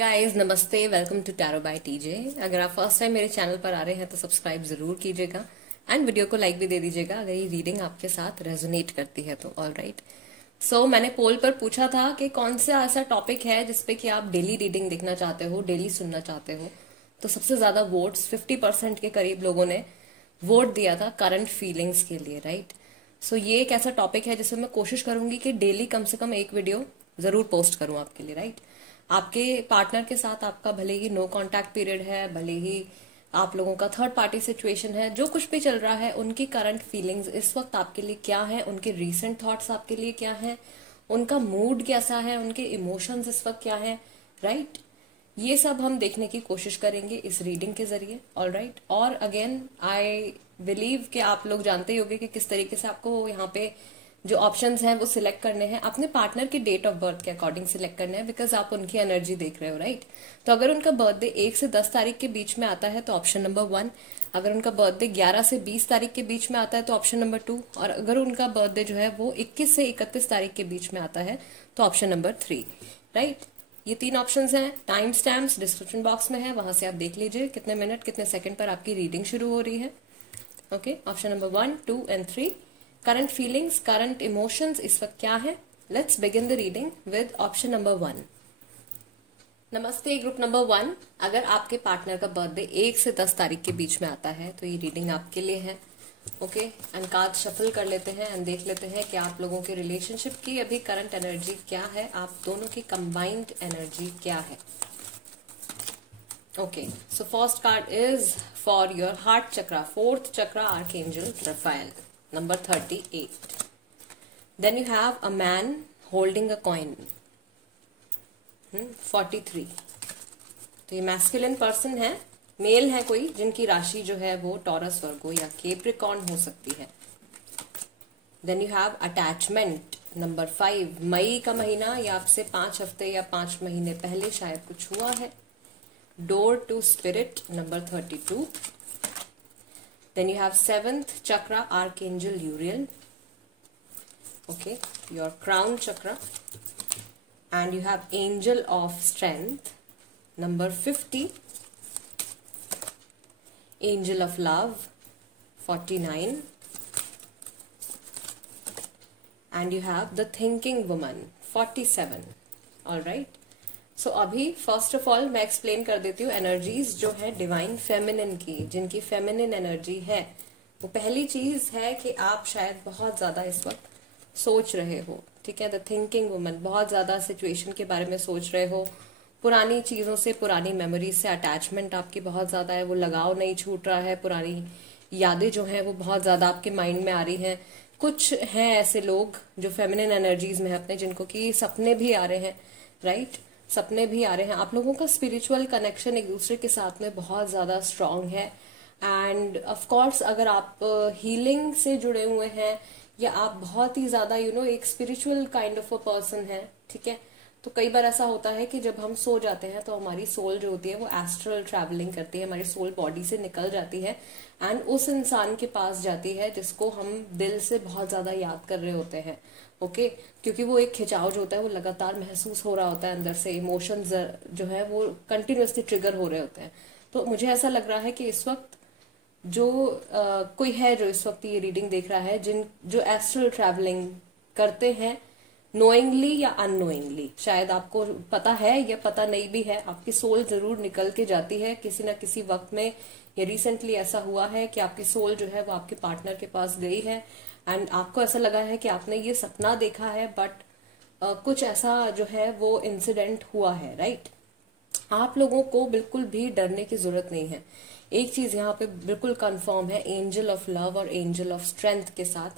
Guys, नमस्ते। Welcome to tarot by TJ. अगर आप फर्स्ट टाइम मेरे चैनल पर आ रहे हैं तो सब्सक्राइब जरूर कीजिएगा एंड वीडियो को लाइक भी दे दीजिएगा अगर ये रीडिंग आपके साथ रेजोनेट करती है तो। ऑल राइट, सो मैंने पोल पर पूछा था कि कौन सा ऐसा टॉपिक है जिसपे कि आप डेली रीडिंग देखना चाहते हो, डेली सुनना चाहते हो। तो सबसे ज्यादा वोट्स 50% के करीब लोगों ने वोट दिया था करंट फीलिंग्स के लिए। राइट, सो ये एक ऐसा टॉपिक है जिसमें मैं कोशिश करूंगी कि डेली कम से कम एक वीडियो जरूर पोस्ट करूं आपके लिए। राइट, आपके पार्टनर के साथ आपका भले ही नो कांटेक्ट पीरियड है, भले ही आप लोगों का थर्ड पार्टी सिचुएशन है, जो कुछ भी चल रहा है, उनकी करंट फीलिंग्स इस वक्त आपके लिए क्या है, उनके रीसेंट थॉट्स आपके लिए क्या है, उनका मूड कैसा है, उनके इमोशंस इस वक्त क्या है। राइट, ये सब हम देखने की कोशिश करेंगे इस रीडिंग के जरिए। ऑल राइट, और अगेन आई बिलीव कि आप लोग जानते ही होंगे कि किस तरीके से आपको यहाँ पे जो ऑप्शंस हैं वो सिलेक्ट करने हैं, अपने पार्टनर की डेट ऑफ बर्थ के अकॉर्डिंग सिलेक्ट करने हैं, बिकॉज आप उनकी एनर्जी देख रहे हो। राइट, तो अगर उनका बर्थडे 1 से 10 तारीख के बीच में आता है तो ऑप्शन नंबर 1, अगर उनका बर्थडे 11 से 20 तारीख के बीच में आता है तो ऑप्शन नंबर 2, और अगर उनका बर्थडे जो है वो 21 से 31 तारीख के बीच में आता है तो ऑप्शन नंबर 3। राइट, ये 3 ऑप्शंस हैं। टाइम स्टैम्प्स डिस्क्रिप्शन बॉक्स में है, वहां से आप देख लीजिए कितने मिनट कितने सेकंड पर आपकी रीडिंग शुरू हो रही है। Okay, option number 1, 2 and 3। Current feelings, current emotions इस वक्त क्या है। Let's begin the reading with option number 1। नमस्ते ग्रुप नंबर 1। अगर आपके पार्टनर का बर्थडे 1 से 10 तारीख के बीच में आता है तो ये रीडिंग आपके लिए है। ओके, एंड कार्ड शफल कर लेते हैं एंड देख लेते हैं कि आप लोगों के रिलेशनशिप की अभी करंट एनर्जी क्या है, आप दोनों की कंबाइंड एनर्जी क्या है। Okay, so first card is for your heart chakra, 4th chakra, archangel Raphael, number 38. Then you have a man holding a coin, 43. तो ये मैस्कुलिन पर्सन है, मेल है कोई, जिनकी राशि जो है वो टॉरस, वर्गो या कैप्रिकॉर्न हो सकती है। Then you have attachment, number 5. मई का महीना या आपसे 5 हफ्ते या 5 महीने पहले शायद कुछ हुआ है। Door to spirit, number 32. Then you have 7th chakra, Archangel Uriel. Okay, your crown chakra. And you have Angel of Strength, number 50. Angel of Love, 49. And you have the Thinking Woman, 47. All right. सो अभी first of all मैं explain कर देती हूँ energies जो है divine feminine की, जिनकी feminine energy है। वो पहली चीज है कि आप शायद बहुत ज्यादा इस वक्त सोच रहे हो। ठीक है, द थिंकिंग वुमन, बहुत ज्यादा सिचुएशन के बारे में सोच रहे हो, पुरानी चीजों से, पुरानी मेमोरीज से अटैचमेंट आपकी बहुत ज्यादा है, वो लगाव नहीं छूट रहा है, पुरानी यादें जो है वो बहुत ज्यादा आपके माइंड में आ रही हैं। कुछ हैं ऐसे लोग जो फेमिनिन एनर्जीज में है अपने, जिनको कि सपने भी आ रहे हैं। राइट, सपने भी आ रहे हैं। आप लोगों का स्पिरिचुअल कनेक्शन एक दूसरे के साथ में बहुत ज्यादा स्ट्रांग है। एंड ऑफ कोर्स अगर आप हीलिंग से जुड़े हुए हैं या आप बहुत ही ज्यादा एक spiritual kind of a person है, ठीक है, तो कई बार ऐसा होता है कि जब हम सो जाते हैं तो हमारी सोल जो होती है वो एस्ट्रल ट्रैवलिंग करती है, हमारी सोल बॉडी से निकल जाती है एंड उस इंसान के पास जाती है जिसको हम दिल से बहुत ज्यादा याद कर रहे होते हैं। ओके, क्योंकि वो एक खिंचाव जो होता है वो लगातार महसूस हो रहा होता है, अंदर से इमोशंस जो है वो कंटिन्यूअसली ट्रिगर हो रहे होते हैं। तो मुझे ऐसा लग रहा है कि इस वक्त जो कोई है जो इस वक्त ये रीडिंग देख रहा है, जो एस्ट्रल ट्रैवलिंग करते हैं नोइंगली या अननोइंगली, शायद आपको पता है या पता नहीं भी है, आपकी सोल जरूर निकल के जाती है किसी ना किसी वक्त में। या रिसेंटली ऐसा हुआ है कि आपकी सोल जो है वो आपके पार्टनर के पास गई है एंड आपको ऐसा लगा है कि आपने ये सपना देखा है, बट कुछ ऐसा जो है वो इंसिडेंट हुआ है। राइट, आप लोगों को बिल्कुल भी डरने की जरूरत नहीं है। एक चीज यहाँ पे बिल्कुल कंफर्म है, एंजल ऑफ लव और एंजल ऑफ स्ट्रेंथ के साथ,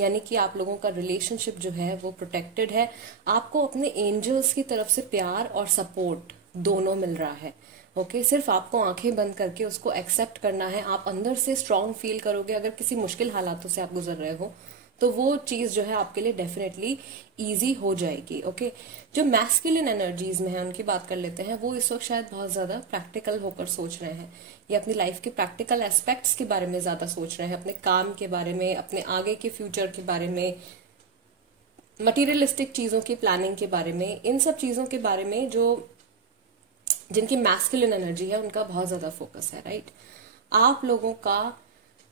यानी कि आप लोगों का रिलेशनशिप जो है वो प्रोटेक्टेड है। आपको अपने एंजल्स की तरफ से प्यार और सपोर्ट दोनों मिल रहा है। ओके, सिर्फ आपको आंखें बंद करके उसको एक्सेप्ट करना है। आप अंदर से स्ट्रांग फील करोगे। अगर किसी मुश्किल हालातों से आप गुजर रहे हो तो वो चीज जो है आपके लिए डेफिनेटली इजी हो जाएगी। ओके, जो मैस्कुलिन एनर्जीज में है उनकी बात कर लेते हैं। वो इस वक्त शायद बहुत ज्यादा प्रैक्टिकल होकर सोच रहे हैं, या अपनी लाइफ के प्रैक्टिकल एस्पेक्ट्स के बारे में ज्यादा सोच रहे हैं, अपने काम के बारे में, अपने आगे के फ्यूचर के बारे में, मटीरियलिस्टिक चीजों की प्लानिंग के बारे में, इन सब चीजों के बारे में जो जिनकी मैस्कुलिन एनर्जी है उनका बहुत ज्यादा फोकस है, राइट। आप लोगों का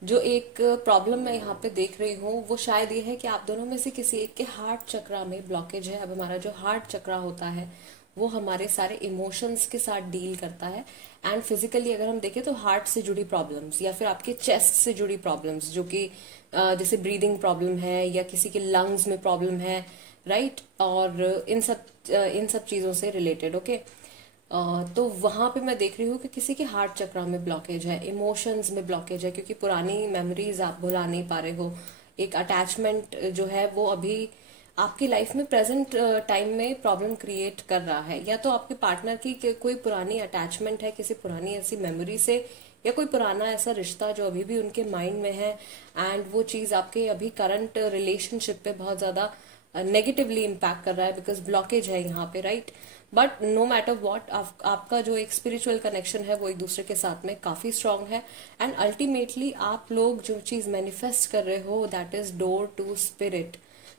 जो एक प्रॉब्लम मैं यहाँ पे देख रही हूँ वो शायद ये है कि आप दोनों में से किसी एक के हार्ट चक्रा में ब्लॉकेज है। अब हमारा जो हार्ट चक्रा होता है वो हमारे सारे इमोशंस के साथ डील करता है, एंड फिजिकली अगर हम देखें तो हार्ट से जुड़ी प्रॉब्लम्स या फिर आपके चेस्ट से जुड़ी प्रॉब्लम्स, जो कि जैसे ब्रीदिंग प्रॉब्लम है या किसी के लंग्स में प्रॉब्लम है, राइट, और इन सब चीजों से रिलेटेड, ओके। तो वहां पे मैं देख रही हूँ कि किसी के हार्ट चक्रा में ब्लॉकेज है, इमोशंस में ब्लॉकेज है, क्योंकि पुरानी मेमोरीज आप भुला नहीं पा रहे हो। एक अटैचमेंट जो है वो अभी आपकी लाइफ में प्रेजेंट टाइम में प्रॉब्लम क्रिएट कर रहा है। या तो आपके पार्टनर की कोई पुरानी अटैचमेंट है किसी पुरानी ऐसी मेमोरी से, या कोई पुराना ऐसा रिश्ता जो अभी भी उनके माइंड में है, एंड वो चीज आपके अभी करंट रिलेशनशिप पे बहुत ज्यादा नेगेटिवली इम्पैक्ट कर रहा है, बिकॉज ब्लॉकेज है यहाँ पे, right. But no matter what, आपका जो एक स्पिरिचुअल कनेक्शन है वो एक दूसरे के साथ में काफी स्ट्रांग है, एंड अल्टीमेटली आप लोग जो चीज मैनिफेस्ट कर रहे हो that is door to spirit,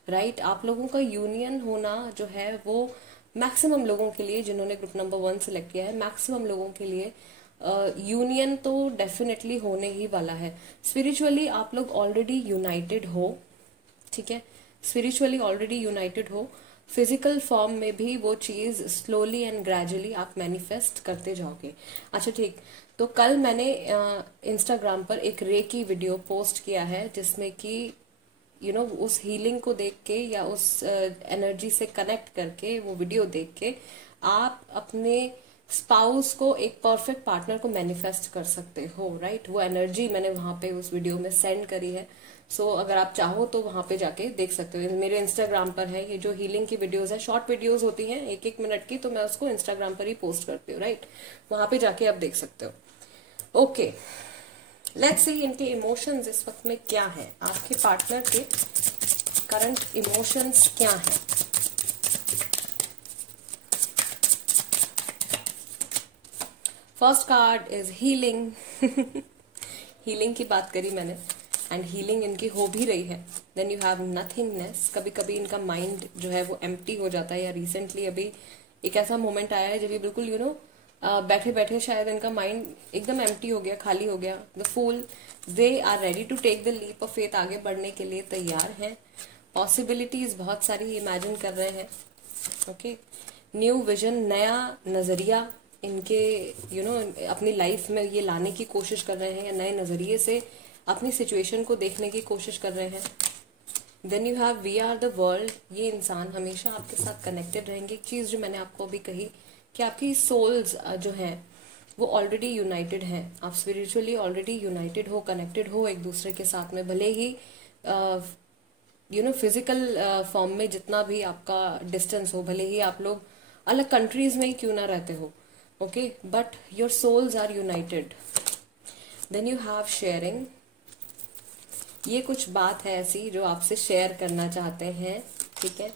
right. आप लोगों का यूनियन होना जो है वो मैक्सिमम लोगों के लिए, जिन्होंने ग्रुप नंबर 1 सिलेक्ट किया है, मैक्सिमम लोगों के लिए यूनियन तो डेफिनेटली होने ही वाला है। स्पिरिचुअली आप लोग ऑलरेडी यूनाइटेड हो, ठीक है, स्पिरिचुअली ऑलरेडी यूनाइटेड हो। फिजिकल फॉर्म में भी वो चीज स्लोली एंड ग्रेजुअली आप मैनिफेस्ट करते जाओगे। अच्छा ठीक, तो कल मैंने इंस्टाग्राम पर एक रे की वीडियो पोस्ट किया है, जिसमें कि उस हीलिंग को देख के या उस एनर्जी से कनेक्ट करके वो वीडियो देख के आप अपने स्पाउस को, एक परफेक्ट पार्टनर को मैनिफेस्ट कर सकते हो, राइट। वो एनर्जी मैंने वहां पे उस वीडियो में सेंड करी है। सो अगर आप चाहो तो वहां पे जाके देख सकते हो। मेरे इंस्टाग्राम पर है ये जो हीलिंग की वीडियोस है, शॉर्ट वीडियोस होती हैं 1-1 मिनट की, तो मैं उसको इंस्टाग्राम पर ही पोस्ट करती हूँ, राइट। वहां पे जाके आप देख सकते हो। ओके, लेट्स सी इनके इमोशंस इस वक्त में क्या है, आपके पार्टनर के करंट इमोशंस क्या है। First card is healing. Healing की बात करी मैंने, एंड हीलिंग इनकी हो भी रही है। Then you have nothingness. कभी कभी इनका माइंड जो है वो एम्प्टी हो जाता है, या रिसेंटली अभी एक ऐसा मोमेंट आया है जब ये बिल्कुल बैठे बैठे शायद इनका माइंड एकदम एम्प्टी हो गया, खाली हो गया। The fool, they are ready to take the leap of faith, आगे बढ़ने के लिए तैयार हैं। पॉसिबिलिटीज बहुत सारी इमेजिन कर रहे हैं, ओके। न्यू विजन, नया नजरिया इनके अपनी लाइफ में ये लाने की कोशिश कर रहे हैं, या नए नजरिए से अपनी सिचुएशन को देखने की कोशिश कर रहे हैं। Then you have we are the world. ये इंसान हमेशा आपके साथ कनेक्टेड रहेंगे। एक चीज जो मैंने आपको अभी कही कि आपकी सोल्स जो हैं वो ऑलरेडी यूनाइटेड हैं। आप स्पिरिचुअली ऑलरेडी यूनाइटेड हो, कनेक्टेड हो एक दूसरे के साथ में, भले ही फिजिकल फॉर्म में जितना भी आपका डिस्टेंस हो, भले ही आप लोग अलग कंट्रीज में ही क्यों ना रहते हो, okay, but your souls are united. Then you have sharing. ये कुछ बात है ऐसी जो आपसे शेयर करना चाहते हैं, ठीक है।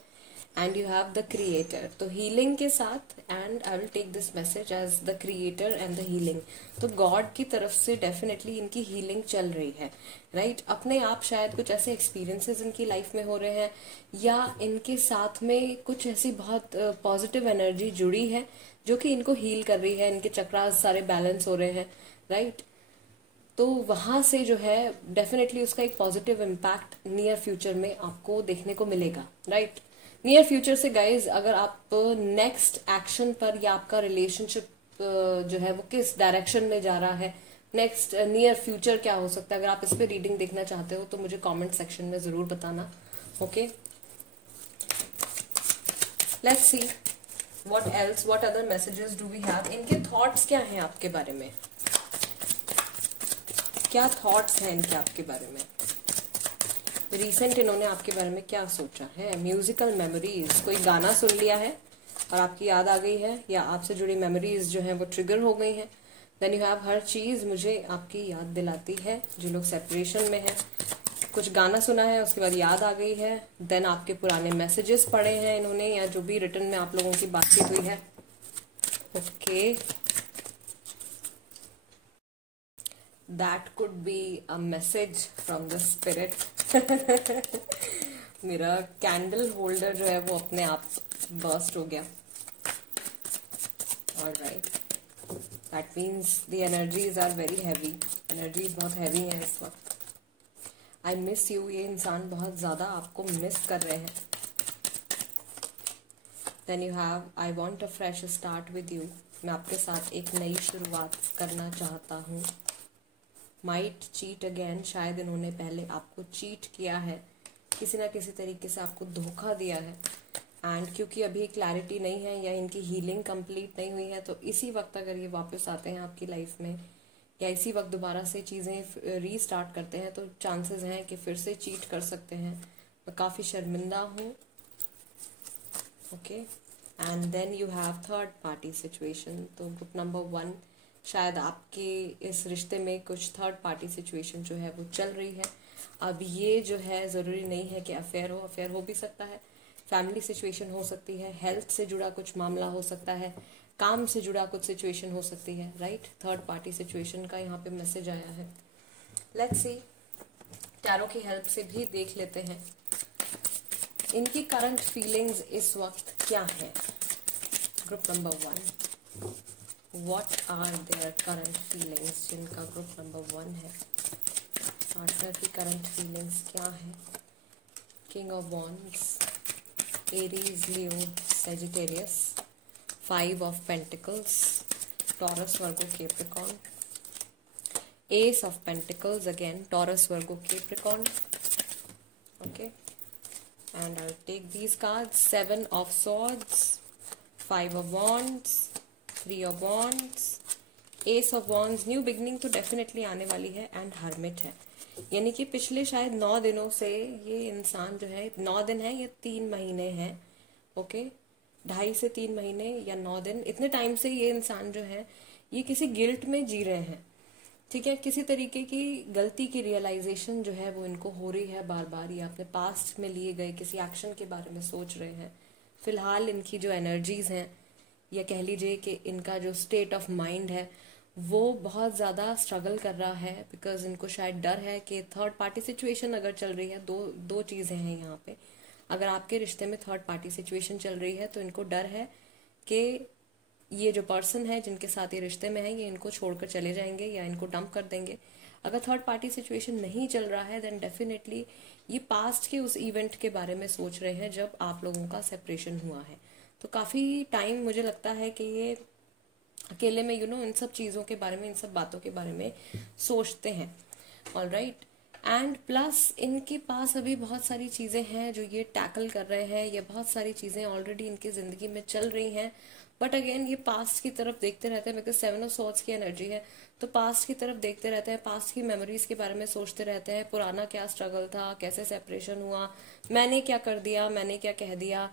And you have the creator. तो हीलिंग के साथ, and I will take this message as the creator and the healing. तो गॉड की तरफ से डेफिनेटली इनकी हीलिंग चल रही है, राइट। अपने आप शायद कुछ ऐसे एक्सपीरियंसेस इनकी लाइफ में हो रहे हैं, या इनके साथ में कुछ ऐसी बहुत पॉजिटिव एनर्जी जुड़ी है जो कि इनको हील कर रही है। इनके चक्रास सारे बैलेंस हो रहे हैं, राइट। तो वहां से जो है डेफिनेटली उसका एक पॉजिटिव इम्पैक्ट नियर फ्यूचर में आपको देखने को मिलेगा, राइट। नियर फ्यूचर से गाइज, अगर आप नेक्स्ट एक्शन पर, या आपका रिलेशनशिप जो है वो किस डायरेक्शन में जा रहा है, नेक्स्ट नियर फ्यूचर क्या हो सकता है, अगर आप इस पे रीडिंग देखना चाहते हो तो मुझे कमेंट सेक्शन में जरूर बताना, okay. Let's see what else, what other messages do we have. इनके थॉट्स क्या हैं आपके बारे में, क्या थॉट्स हैं इनके आपके बारे में, रिसेंट इन्होंने आपके बारे में क्या सोचा है। म्यूजिकल मेमोरीज, कोई गाना सुन लिया है और आपकी याद आ गई है, या आपसे जुड़ी मेमोरीज जो है वो ट्रिगर हो गई हैं। देन यू हैव हर चीज मुझे आपकी याद दिलाती है। जो लोग सेपरेशन में है, कुछ गाना सुना है उसके बाद याद आ गई है। देन आपके पुराने मैसेजेस पढ़े हैं इन्होंने, या जो भी रिटर्न में आप लोगों की बातचीत हुई है, okay. That could be a message from the spirit. मेरा कैंडल होल्डर जो है वो अपने आप बर्स्ट हो गया। Alright. That means the energies are very heavy, energies बहुत हैवी हैं इस वक्त। आई मिस यू, ये इंसान बहुत ज़्यादा आपको मिस कर रहे हैं। Then you have I want a fresh start with you, मैं आपके साथ एक नई शुरुआत करना चाहता हूँ। माइट चीट अगेन, शायद इन्होंने पहले आपको चीट किया है, किसी ना किसी तरीके से आपको धोखा दिया है। एंड क्योंकि अभी क्लैरिटी नहीं है या इनकी हीलिंग कंप्लीट नहीं हुई है, तो इसी वक्त अगर ये वापस आते हैं आपकी लाइफ में या इसी वक्त दोबारा से चीज़ें रीस्टार्ट करते हैं, तो चांसेस हैं कि फिर से चीट कर सकते हैं। मैं काफ़ी शर्मिंदा हूँ। Okay, and then you have third party situation. तो ग्रुप नंबर 1, शायद आपके इस रिश्ते में कुछ थर्ड पार्टी सिचुएशन जो है वो चल रही है। अब ये जो है ज़रूरी नहीं है कि अफेयर हो भी सकता है, फैमिली सिचुएशन हो सकती है, हेल्थ से जुड़ा कुछ मामला हो सकता है, काम से जुड़ा कुछ सिचुएशन हो सकती है, राइट। थर्ड पार्टी सिचुएशन का यहाँ पे मैसेज आया है। लेट्स सी, टैरो की हेल्प से भी देख लेते हैं इनकी करंट फीलिंग्स इस वक्त क्या है। Group number 1, what are their current feelings, जिनका ग्रुप नंबर 1 है। पार्टनर की करंट फीलिंग्स क्या है। King of Wands, Aries, Leo, Sagittarius, 5 of Pentacles, Taurus, Virgo, Capricorn, Ace of Pentacles again, Taurus, Virgo, Capricorn. Okay, and I'll take these cards, 7 of swords, 5 of wands, 3 of wands, ace of wands। New beginning तो definitely आने वाली है, and hermit है, यानी कि पिछले शायद 9 दिनों से ये इंसान जो है, 9 दिन है, ये 3 महीने हैं। ओके, 2.5 से 3 महीने या 9 दिन, इतने टाइम से ये इंसान जो है ये किसी गिल्ट में जी रहे हैं। ठीक है, किसी तरीके की गलती की रियलाइजेशन जो है वो इनको हो रही है बार बार, या अपने पास्ट में लिए गए किसी एक्शन के बारे में सोच रहे हैं। फिलहाल इनकी जो एनर्जीज हैं, या कह लीजिए कि इनका जो स्टेट ऑफ माइंड है वो बहुत ज़्यादा स्ट्रगल कर रहा है, बिकॉज इनको शायद डर है कि थर्ड पार्टी सिचुएशन अगर चल रही है, दो चीज़ें हैं यहाँ पे। अगर आपके रिश्ते में थर्ड पार्टी सिचुएशन चल रही है तो इनको डर है कि ये जो पर्सन है जिनके साथ ये रिश्ते में है, ये इनको छोड़कर चले जाएंगे या इनको डंप कर देंगे। अगर थर्ड पार्टी सिचुएशन नहीं चल रहा है, देन डेफिनेटली ये पास्ट के उस इवेंट के बारे में सोच रहे हैं जब आप लोगों का सेपरेशन हुआ है। तो काफ़ी टाइम मुझे लगता है कि ये अकेले में इन सब चीज़ों के बारे में, इन सब बातों के बारे में सोचते हैं। ऑलराइट, एंड प्लस इनके पास अभी बहुत सारी चीज़ें हैं जो ये टैकल कर रहे हैं, या बहुत सारी चीज़ें ऑलरेडी इनकी ज़िंदगी में चल रही हैं, बट अगेन ये पास्ट की तरफ देखते रहते हैं, बिकॉज 7 ऑफ सॉर्ड्स की एनर्जी है, तो पास्ट की तरफ देखते रहते हैं, पास्ट की मेमोरीज के बारे में सोचते रहते हैं, पुराना क्या स्ट्रगल था, कैसे सेपरेशन हुआ, मैंने क्या कर दिया, मैंने क्या कह दिया,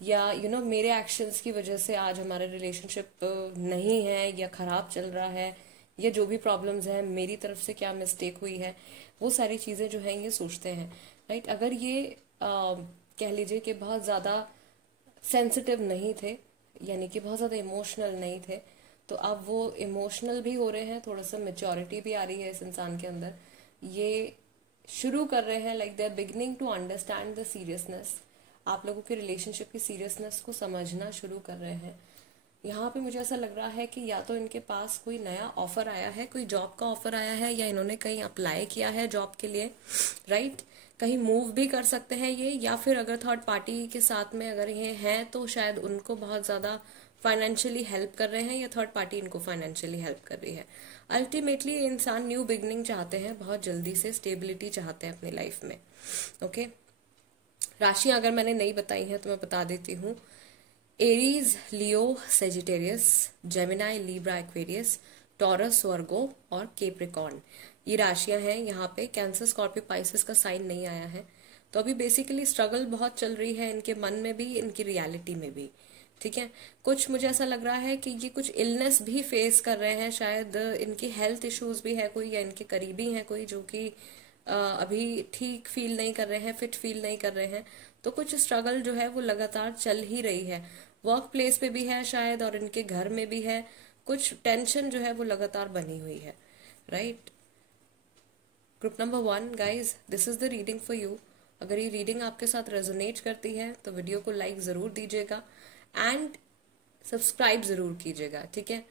या मेरे एक्शंस की वजह से आज हमारा रिलेशनशिप नहीं है या खराब चल रहा है, या जो भी प्रॉब्लम्स हैं मेरी तरफ से क्या मिस्टेक हुई है, वो सारी चीज़ें जो हैं ये सोचते हैं, राइट। अगर ये कह लीजिए कि बहुत ज़्यादा सेंसिटिव नहीं थे, यानी कि बहुत ज़्यादा इमोशनल नहीं थे, तो अब वो इमोशनल भी हो रहे हैं, थोड़ा सा मेच्योरिटी भी आ रही है इस इंसान के अंदर। ये शुरू कर रहे हैं, like they are beginning to understand the seriousness, आप लोगों के रिलेशनशिप की सीरियसनेस को समझना शुरू कर रहे हैं। यहाँ पे मुझे ऐसा लग रहा है कि या तो इनके पास कोई नया ऑफर आया है, कोई जॉब का ऑफर आया है, या इन्होंने कहीं अप्लाई किया है जॉब के लिए, राइट। कहीं मूव भी कर सकते हैं ये, या फिर अगर थर्ड पार्टी के साथ में अगर ये हैं तो शायद उनको बहुत ज़्यादा फाइनेंशियली हेल्प कर रहे हैं, या थर्ड पार्टी इनको फाइनेंशियली हेल्प कर रही है। अल्टीमेटली ये इंसान न्यू बिगनिंग चाहते हैं, बहुत जल्दी से स्टेबिलिटी चाहते हैं अपनी लाइफ में। ओके, राशियां अगर मैंने नहीं बताई हैं तो मैं बता देती हूँ। Aries, Leo, Sagittarius, Gemini, Libra, Aquarius, Taurus, Virgo और कैप्रिकॉर्न, ये राशियां हैं। यहाँ पे कैंसर, स्कॉर्पियो, पाइसेस का साइन नहीं आया है, तो अभी बेसिकली स्ट्रगल बहुत चल रही है इनके मन में भी, इनकी रियलिटी में भी। ठीक है, कुछ मुझे ऐसा लग रहा है कि ये कुछ इलनेस भी फेस कर रहे हैं, शायद इनकी हेल्थ इश्यूज भी है कोई, या इनके करीबी हैं कोई जो कि अभी ठीक फील नहीं कर रहे हैं, फिट फील नहीं कर रहे हैं, तो कुछ स्ट्रगल जो है वो लगातार चल ही रही है। वर्क प्लेस पे भी है शायद, और इनके घर में भी है, कुछ टेंशन जो है वो लगातार बनी हुई है, right. Group number 1 guys, this is the reading for you. अगर ये रीडिंग आपके साथ रेजोनेट करती है तो वीडियो को लाइक जरूर दीजिएगा, एंड सब्सक्राइब जरूर कीजिएगा, ठीक है।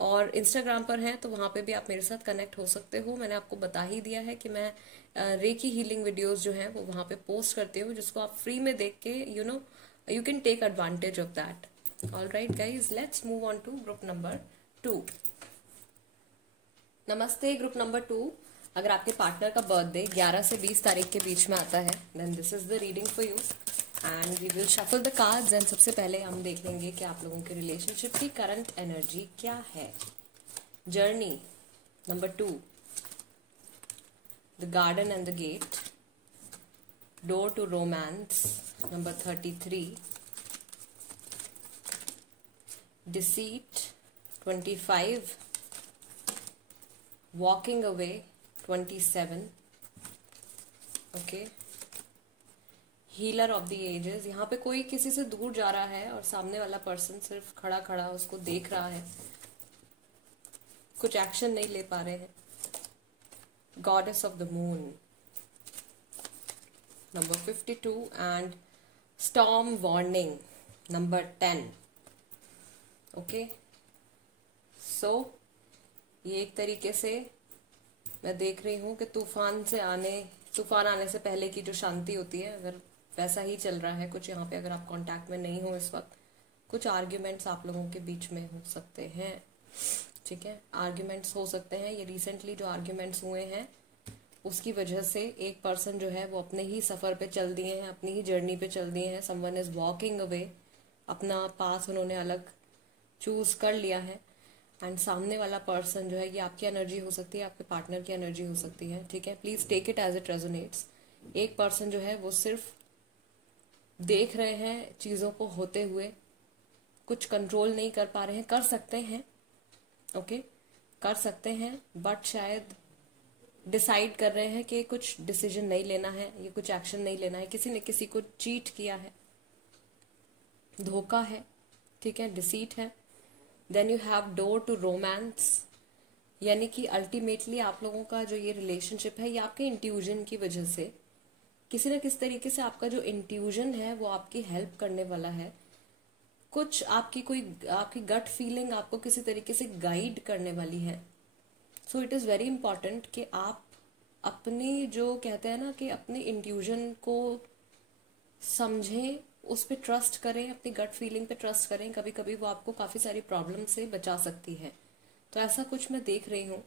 और इंस्टाग्राम पर हैं तो वहां पे भी आप मेरे साथ कनेक्ट हो सकते हो। मैंने आपको बता ही दिया है कि मैं रेकी हीलिंग वीडियोस जो हैं वो वहां पे पोस्ट करती हूँ, जिसको आप फ्री में देख के you can take advantage of that. All right guys, let's move on to group number 2। नमस्ते ग्रुप नंबर 2। अगर आपके पार्टनर का बर्थडे 11 से 20 तारीख के बीच में आता है then this is the reading for you and we will shuffle the cards. एंड सबसे पहले हम देख लेंगे कि आप लोगों के रिलेशनशिप की करंट एनर्जी क्या है। Journey number 2, the garden and the gate, door to romance number 33, deceit 25, walking away 27, okay, healer of the ages. यहाँ पे कोई किसी से दूर जा रहा है और सामने वाला पर्सन सिर्फ खड़ा खड़ा उसको देख रहा है, कुछ एक्शन नहीं ले पा रहे हैं। Goddess of the moon number 52 and storm warning number 10, okay. So ये एक तरीके से मैं देख रही हूं कि तूफान आने से पहले की जो शांति होती है, अगर वैसा ही चल रहा है कुछ यहाँ पे। अगर आप कांटेक्ट में नहीं हो इस वक्त, कुछ आर्ग्यूमेंट्स आप लोगों के बीच में हो सकते हैं, ठीक है। आर्ग्यूमेंट्स हो सकते हैं, ये रिसेंटली जो आर्ग्यूमेंट्स हुए हैं उसकी वजह से एक पर्सन जो है वो अपने ही सफर पे चल दिए हैं, अपनी ही जर्नी पे चल दिए हैं। समवन इज वॉकिंग अवे, अपना पाथ उन्होंने अलग चूज कर लिया है। एंड सामने वाला पर्सन जो है, ये आपकी एनर्जी हो सकती है, आपके पार्टनर की एनर्जी हो सकती है, ठीक है। Please take it as it resonates. एक पर्सन जो है वो सिर्फ देख रहे हैं चीजों को होते हुए, कुछ कंट्रोल नहीं कर पा रहे हैं। कर सकते हैं, ओके, कर सकते हैं, बट शायद डिसाइड कर रहे हैं कि कुछ डिसीजन नहीं लेना है, ये कुछ एक्शन नहीं लेना है। किसी ने किसी को चीट किया है, धोखा है, ठीक है, डिसीट है। Then you have door to romance, यानी कि अल्टीमेटली आप लोगों का जो ये रिलेशनशिप है ये आपके इंट्यूजन की वजह से, किसी न किसी तरीके से आपका जो इंट्यूजन है वो आपकी हेल्प करने वाला है। कुछ आपकी गट फीलिंग आपको किसी तरीके से गाइड करने वाली है। So it is very important कि आप अपनी जो कहते हैं ना कि अपने इंट्यूजन को समझें, उस पर ट्रस्ट करें, अपनी गट फीलिंग पे ट्रस्ट करें। कभी कभी वो आपको काफी सारी प्रॉब्लम से बचा सकती है। तो ऐसा कुछ मैं देख रही हूँ,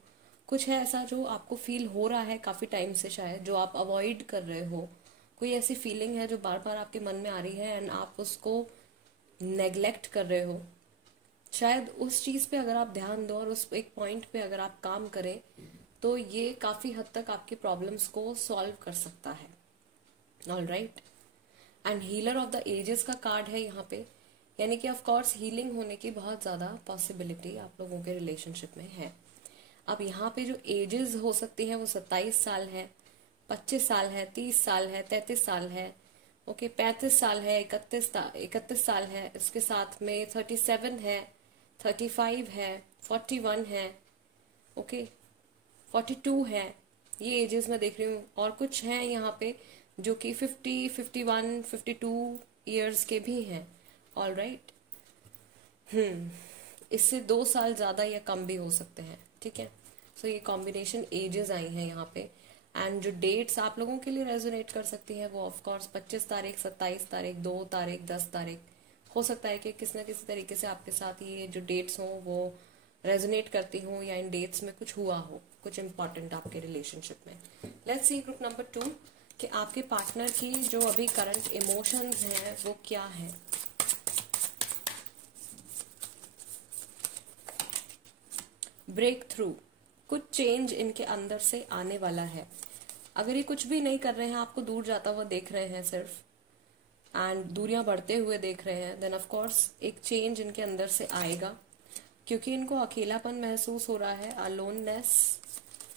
कुछ है ऐसा जो आपको फील हो रहा है काफी टाइम से, शायद जो आप अवॉइड कर रहे हो। कोई ऐसी फीलिंग है जो बार बार आपके मन में आ रही है एंड आप उसको नेग्लेक्ट कर रहे हो। शायद उस चीज पे अगर आप ध्यान दो और उस एक पॉइंट पे अगर आप काम करें तो ये काफी हद तक आपकी प्रॉब्लम्स को सॉल्व कर सकता है। All right, and healer of the ages का कार्ड है यहाँ पे, यानी कि ऑफ कोर्स हीलिंग होने की बहुत ज्यादा पॉसिबिलिटी आप लोगों के रिलेशनशिप में है। अब यहाँ पे जो एजेस हो सकती है वो 27 साल है, 25 साल है, 30 साल है, 33 साल है, ओके, 35 साल है, 31 साल है, इसके साथ में 37 है, 35 है, 41 है, ओके, 42 है। ये एजेस मैं देख रही हूँ। और कुछ हैं यहाँ पे जो कि 50, 51, 52 ईयर्स के भी हैं। ऑल राइट, इससे 2 साल ज्यादा या कम भी हो सकते हैं, ठीक है। सो ये कॉम्बिनेशन एजेस आई हैं यहाँ पे। एंड जो डेट्स आप लोगों के लिए रेजोनेट कर सकती है वो ऑफ कोर्स 25 तारीख, 27 तारीख, 2 तारीख, 10 तारीख। हो सकता है कि किसी न किसी तरीके से आपके साथ ये जो डेट्स हों वो रेजोनेट करती हूँ, या इन डेट्स में कुछ हुआ हो, कुछ इंपॉर्टेंट आपके रिलेशनशिप में। लेट्स सी ग्रुप नंबर 2 कि आपके पार्टनर की जो अभी करंट इमोशंस हैं वो क्या है। ब्रेक थ्रू, कुछ चेंज इनके अंदर से आने वाला है। अगर ये कुछ भी नहीं कर रहे हैं, आपको दूर जाता हुआ देख रहे हैं सिर्फ, एंड दूरियां बढ़ते हुए देख रहे हैं, देन ऑफ कोर्स एक चेंज इनके अंदर से आएगा, क्योंकि इनको अकेलापन महसूस हो रहा है, अलोननेस।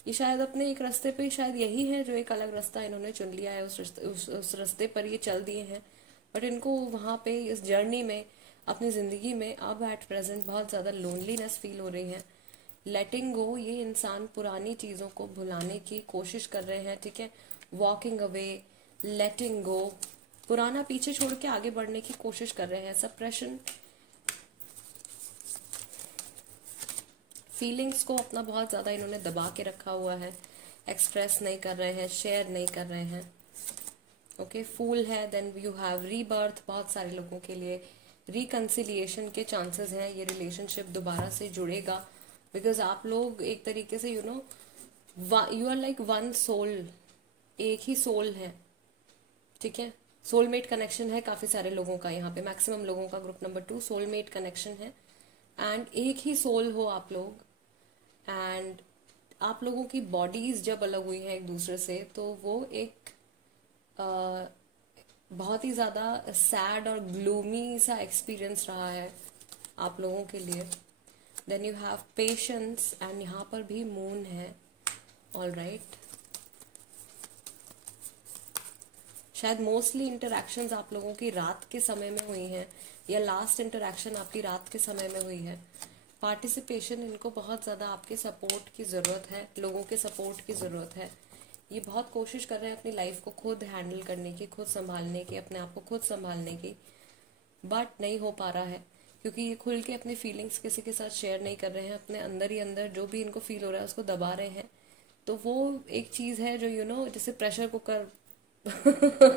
ये शायद अपने एक रास्ते पे, शायद यही है जो एक अलग रास्ता इन्होंने चुन लिया है, उस रास्ते पर ये चल दिए हैं, बट इनको वहां पे इस जर्नी में, अपनी जिंदगी में अब एट प्रेजेंट बहुत ज्यादा लोनलीनेस फील हो रही है। लेटिंग गो, ये इंसान पुरानी चीजों को भुलाने की कोशिश कर रहे हैं, ठीक है। वॉकिंग अवे, लेटिंग गो, पुराना पीछे छोड़ के आगे बढ़ने की कोशिश कर रहे हैं। सप्रेशन, फीलिंग्स को अपना बहुत ज्यादा इन्होंने दबा के रखा हुआ है, एक्सप्रेस नहीं कर रहे हैं, शेयर नहीं कर रहे हैं। ओके, फूल है, देन यू हैव रीबर्थ। बहुत सारे लोगों के लिए रिकंसिलिएशन के चांसेस हैं, ये रिलेशनशिप दोबारा से जुड़ेगा, बिकॉज आप लोग एक तरीके से you are like one soul, एक ही सोल है, ठीक है। सोलमेट कनेक्शन है काफी सारे लोगों का यहाँ पे, मैक्सिमम लोगों का ग्रुप नंबर 2 सोलमेट कनेक्शन है, एंड एक ही सोल हो आप लोग। एंड आप लोगों की बॉडीज जब अलग हुई है एक दूसरे से, तो वो एक बहुत ही ज्यादा सैड और ग्लूमी सा एक्सपीरियंस रहा है आप लोगों के लिए। Then you have patience, and यहाँ पर भी मून है। ऑल राइट, शायद मोस्टली इंटरैक्शंस आप लोगों की रात के समय में हुई हैं, या लास्ट इंटरैक्शन आपकी रात के समय में हुई है। पार्टिसिपेशन, इनको बहुत ज्यादा आपके सपोर्ट की जरूरत है, लोगों के सपोर्ट की जरूरत है। ये बहुत कोशिश कर रहे हैं अपनी लाइफ को खुद हैंडल करने की, खुद संभालने की, अपने आप को खुद संभालने की, बट नहीं हो पा रहा है, क्योंकि ये खुल के अपनी फीलिंग्स किसी के साथ शेयर नहीं कर रहे हैं। अपने अंदर ही अंदर जो भी इनको फील हो रहा है उसको दबा रहे हैं। तो वो एक चीज है जो जैसे प्रेशर कुकर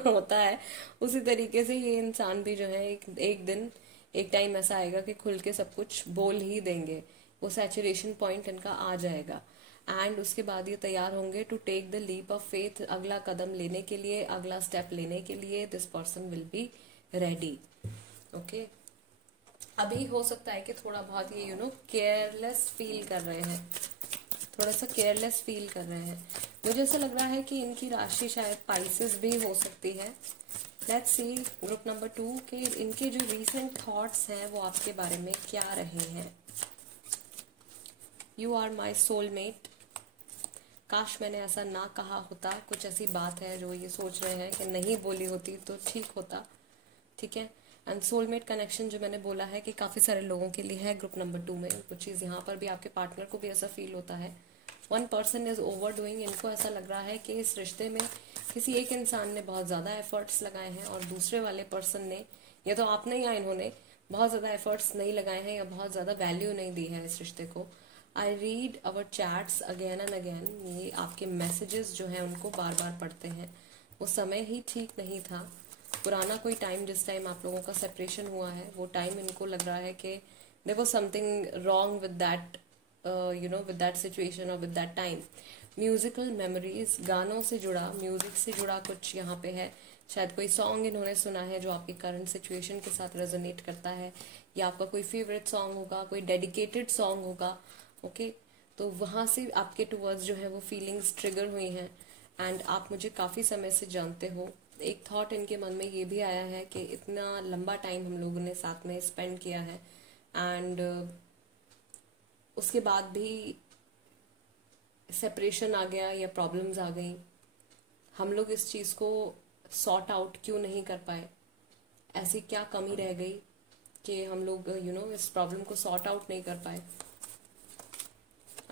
होता है, उसी तरीके से ये इंसान भी जो है एक दिन एक टाइम ऐसा आएगा कि खुल के सब कुछ बोल ही देंगे, वो सैचुरेशन पॉइंट इनका आ जाएगा, एंड उसके बाद ये तैयार होंगे to take the leap of faith, अगला कदम लेने के लिए, अगला स्टेप लेने के लिए। This person will be ready. Okay, अभी हो सकता है कि थोड़ा बहुत ये केयरलेस फील कर रहे हैं, थोड़ा सा केयरलेस फील कर रहे हैं। मुझे ऐसा लग रहा है कि इनकी राशि शायद पाइसेस भी हो सकती है। लेट्स सी ग्रुप नंबर 2 के इनके जो रीसेंट थॉट्स हैं वो आपके बारे में क्या रहे हैं। You are my soulmate. काश मैंने ऐसा ना कहा होता, कुछ ऐसी बात है जो ये सोच रहे हैं कि नहीं बोली होती तो ठीक होता, ठीक है। एंड सोलमेट कनेक्शन जो मैंने बोला है कि काफी सारे लोगों के लिए है ग्रुप नंबर 2 में, कुछ चीज यहाँ पर भी आपके पार्टनर को भी ऐसा फील होता है। One person is over doing, इनको ऐसा लग रहा है कि इस रिश्ते में किसी एक इंसान ने बहुत ज्यादा एफर्ट्स लगाए हैं और दूसरे वाले पर्सन ने, या तो आपने या इन्होंने बहुत ज्यादा एफर्ट्स नहीं लगाए हैं या बहुत ज्यादा वैल्यू नहीं दी है इस रिश्ते को। I read our chats again and again, ये आपके मैसेजेस जो हैं उनको बार बार पढ़ते हैं। वो समय ही ठीक नहीं था, पुराना कोई टाइम, जिस टाइम आप लोगों का सेपरेशन हुआ है, वो टाइम इनको लग रहा है कि there was something wrong with that with that situation और with that time. Musical memories, गानों से जुड़ा, म्यूजिक से जुड़ा कुछ यहाँ पे है। शायद कोई सॉन्ग इन्होंने सुना है जो आपकी करंट सिचुएशन के साथ रेजोनेट करता है, या आपका कोई फेवरेट सॉन्ग होगा, कोई डेडिकेटेड सॉन्ग होगा। ओके, तो वहां से आपके टुवर्ड्स जो है वो फीलिंग्स ट्रिगर हुई हैं, एंड आप मुझे काफी समय से जानते हो। एक थॉट इनके मन में ये भी आया है कि इतना लंबा टाइम हम लोगों ने साथ में स्पेंड किया है, एंड उसके बाद भी सेपरेशन आ गया या प्रॉब्लम्स आ गई, हम लोग इस चीज को सॉर्ट आउट क्यों नहीं कर पाए, ऐसी क्या कमी रह गई कि हम लोग इस प्रॉब्लम को सॉर्ट आउट नहीं कर पाए।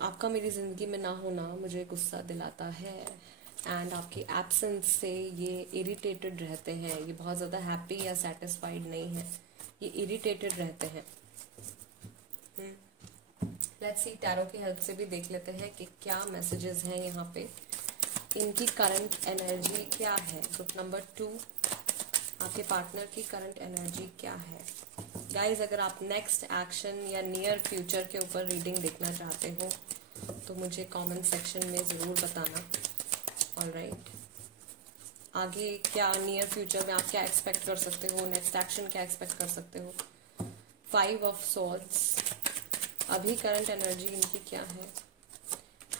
आपका मेरी जिंदगी में ना होना मुझे गुस्सा दिलाता है, एंड आपकी एब्सेंस से ये इरिटेटेड रहते हैं, ये बहुत ज्यादा हैप्पी या सेटिस्फाइड नहीं है, ये इरिटेटेड रहते हैं। लेट्स सी, टैरो की हेल्प से भी देख लेते हैं कि क्या मैसेजेस हैं यहाँ पे, इनकी करंट एनर्जी क्या है। ग्रुप नंबर 2, आपके पार्टनर की करंट एनर्जी क्या है। गाइज, अगर आप नेक्स्ट एक्शन या नियर फ्यूचर के ऊपर रीडिंग देखना चाहते हो तो मुझे कमेंट सेक्शन में जरूर बताना। ऑलराइट, आगे क्या नियर फ्यूचर में आप क्या एक्सपेक्ट कर सकते हो, नेक्स्ट एक्शन क्या एक्सपेक्ट कर सकते हो। 5 ऑफ सॉर्ड्स, अभी करंट एनर्जी इनकी क्या है।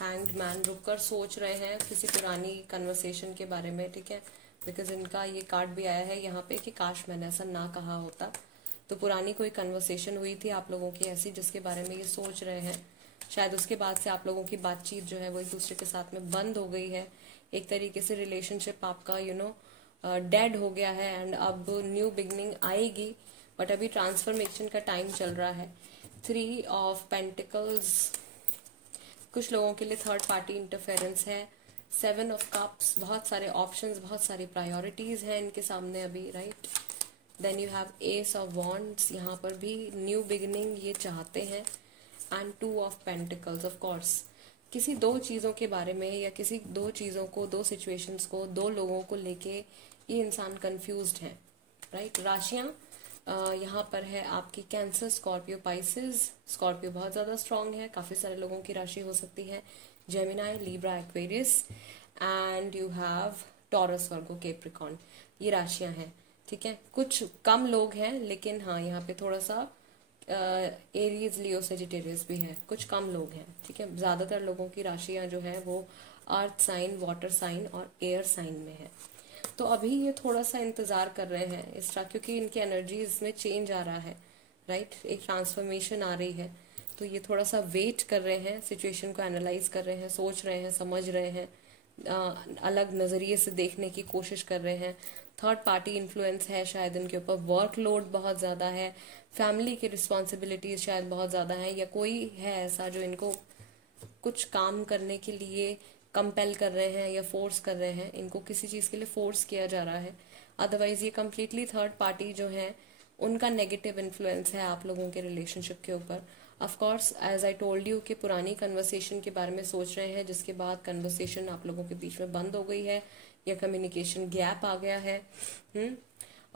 हैंग्ड मैन, रुककर सोच रहे हैं किसी पुरानी कन्वर्सेशन के बारे में, ठीक है, बिकॉज इनका ये कार्ड भी आया है यहाँ पे कि काश मैंने ऐसा ना कहा होता। तो पुरानी कोई कन्वर्सेशन हुई थी आप लोगों की ऐसी, जिसके बारे में ये सोच रहे हैं। शायद उसके बाद से आप लोगों की बातचीत जो है वो एक दूसरे के साथ में बंद हो गई है, एक तरीके से रिलेशनशिप आपका डेड हो गया है, एंड अब न्यू बिगनिंग आएगी, बट अभी ट्रांसफॉर्मेशन का टाइम चल रहा है। 3 ऑफ पेंटिकल्स, कुछ लोगों के लिए थर्ड पार्टी इंटरफेरेंस है। 7 ऑफ कप्स, बहुत सारे ऑप्शंस, बहुत सारी प्रायोरिटीज हैं इनके सामने अभी, right. Then you have ace of wands, यहाँ पर भी न्यू बिगिनिंग ये चाहते हैं, and 2 of pentacles. Of course किसी दो चीज़ों के बारे में या किसी दो चीज़ों को, दो सिचुएशंस को, दो लोगों को लेके ये इंसान कंफ्यूज्ड है, राइट। राशियां यहाँ पर है आपकी कैंसर, स्कॉर्पियो, पाइसेस। स्कॉर्पियो बहुत ज़्यादा स्ट्रांग है, काफ़ी सारे लोगों की राशि हो सकती है। Gemini, Libra, Aquarius and you have taurus, Virgo, Capricorn, ये राशियां हैं, ठीक है। कुछ कम लोग हैं, लेकिन हाँ यहाँ पे थोड़ा सा एरीज, लियो, सेजिटेरियस भी है, कुछ कम लोग हैं, ठीक है। ज्यादातर लोगों की राशियां जो है वो अर्थ साइन, वाटर साइन और एयर साइन में है। तो अभी ये थोड़ा सा इंतजार कर रहे हैं इस तरह, क्योंकि इनकी एनर्जीज में चेंज आ रहा है, राइट, एक ट्रांसफॉर्मेशन आ रही है। तो ये थोड़ा सा वेट कर रहे हैं, सिचुएशन को एनालाइज कर रहे हैं, सोच रहे हैं, समझ रहे हैं, अलग नजरिए से देखने की कोशिश कर रहे हैं। थर्ड पार्टी इन्फ्लुएंस है शायद इनके ऊपर, वर्कलोड बहुत ज्यादा है, फैमिली की रिस्पॉन्सिबिलिटीज शायद बहुत ज्यादा है, या कोई है ऐसा जो इनको कुछ काम करने के लिए कंपेल कर रहे हैं या फोर्स कर रहे हैं, इनको किसी चीज के लिए फोर्स किया जा रहा है। अदरवाइज ये कम्प्लीटली थर्ड पार्टी जो है उनका नेगेटिव इन्फ्लुएंस है आप लोगों के रिलेशनशिप के ऊपर। Of course as I told you कि पुरानी कन्वर्सेशन के बारे में सोच रहे हैं, जिसके बाद कन्वर्सेशन आप लोगों के बीच में बंद हो गई है या कम्युनिकेशन गैप आ गया है।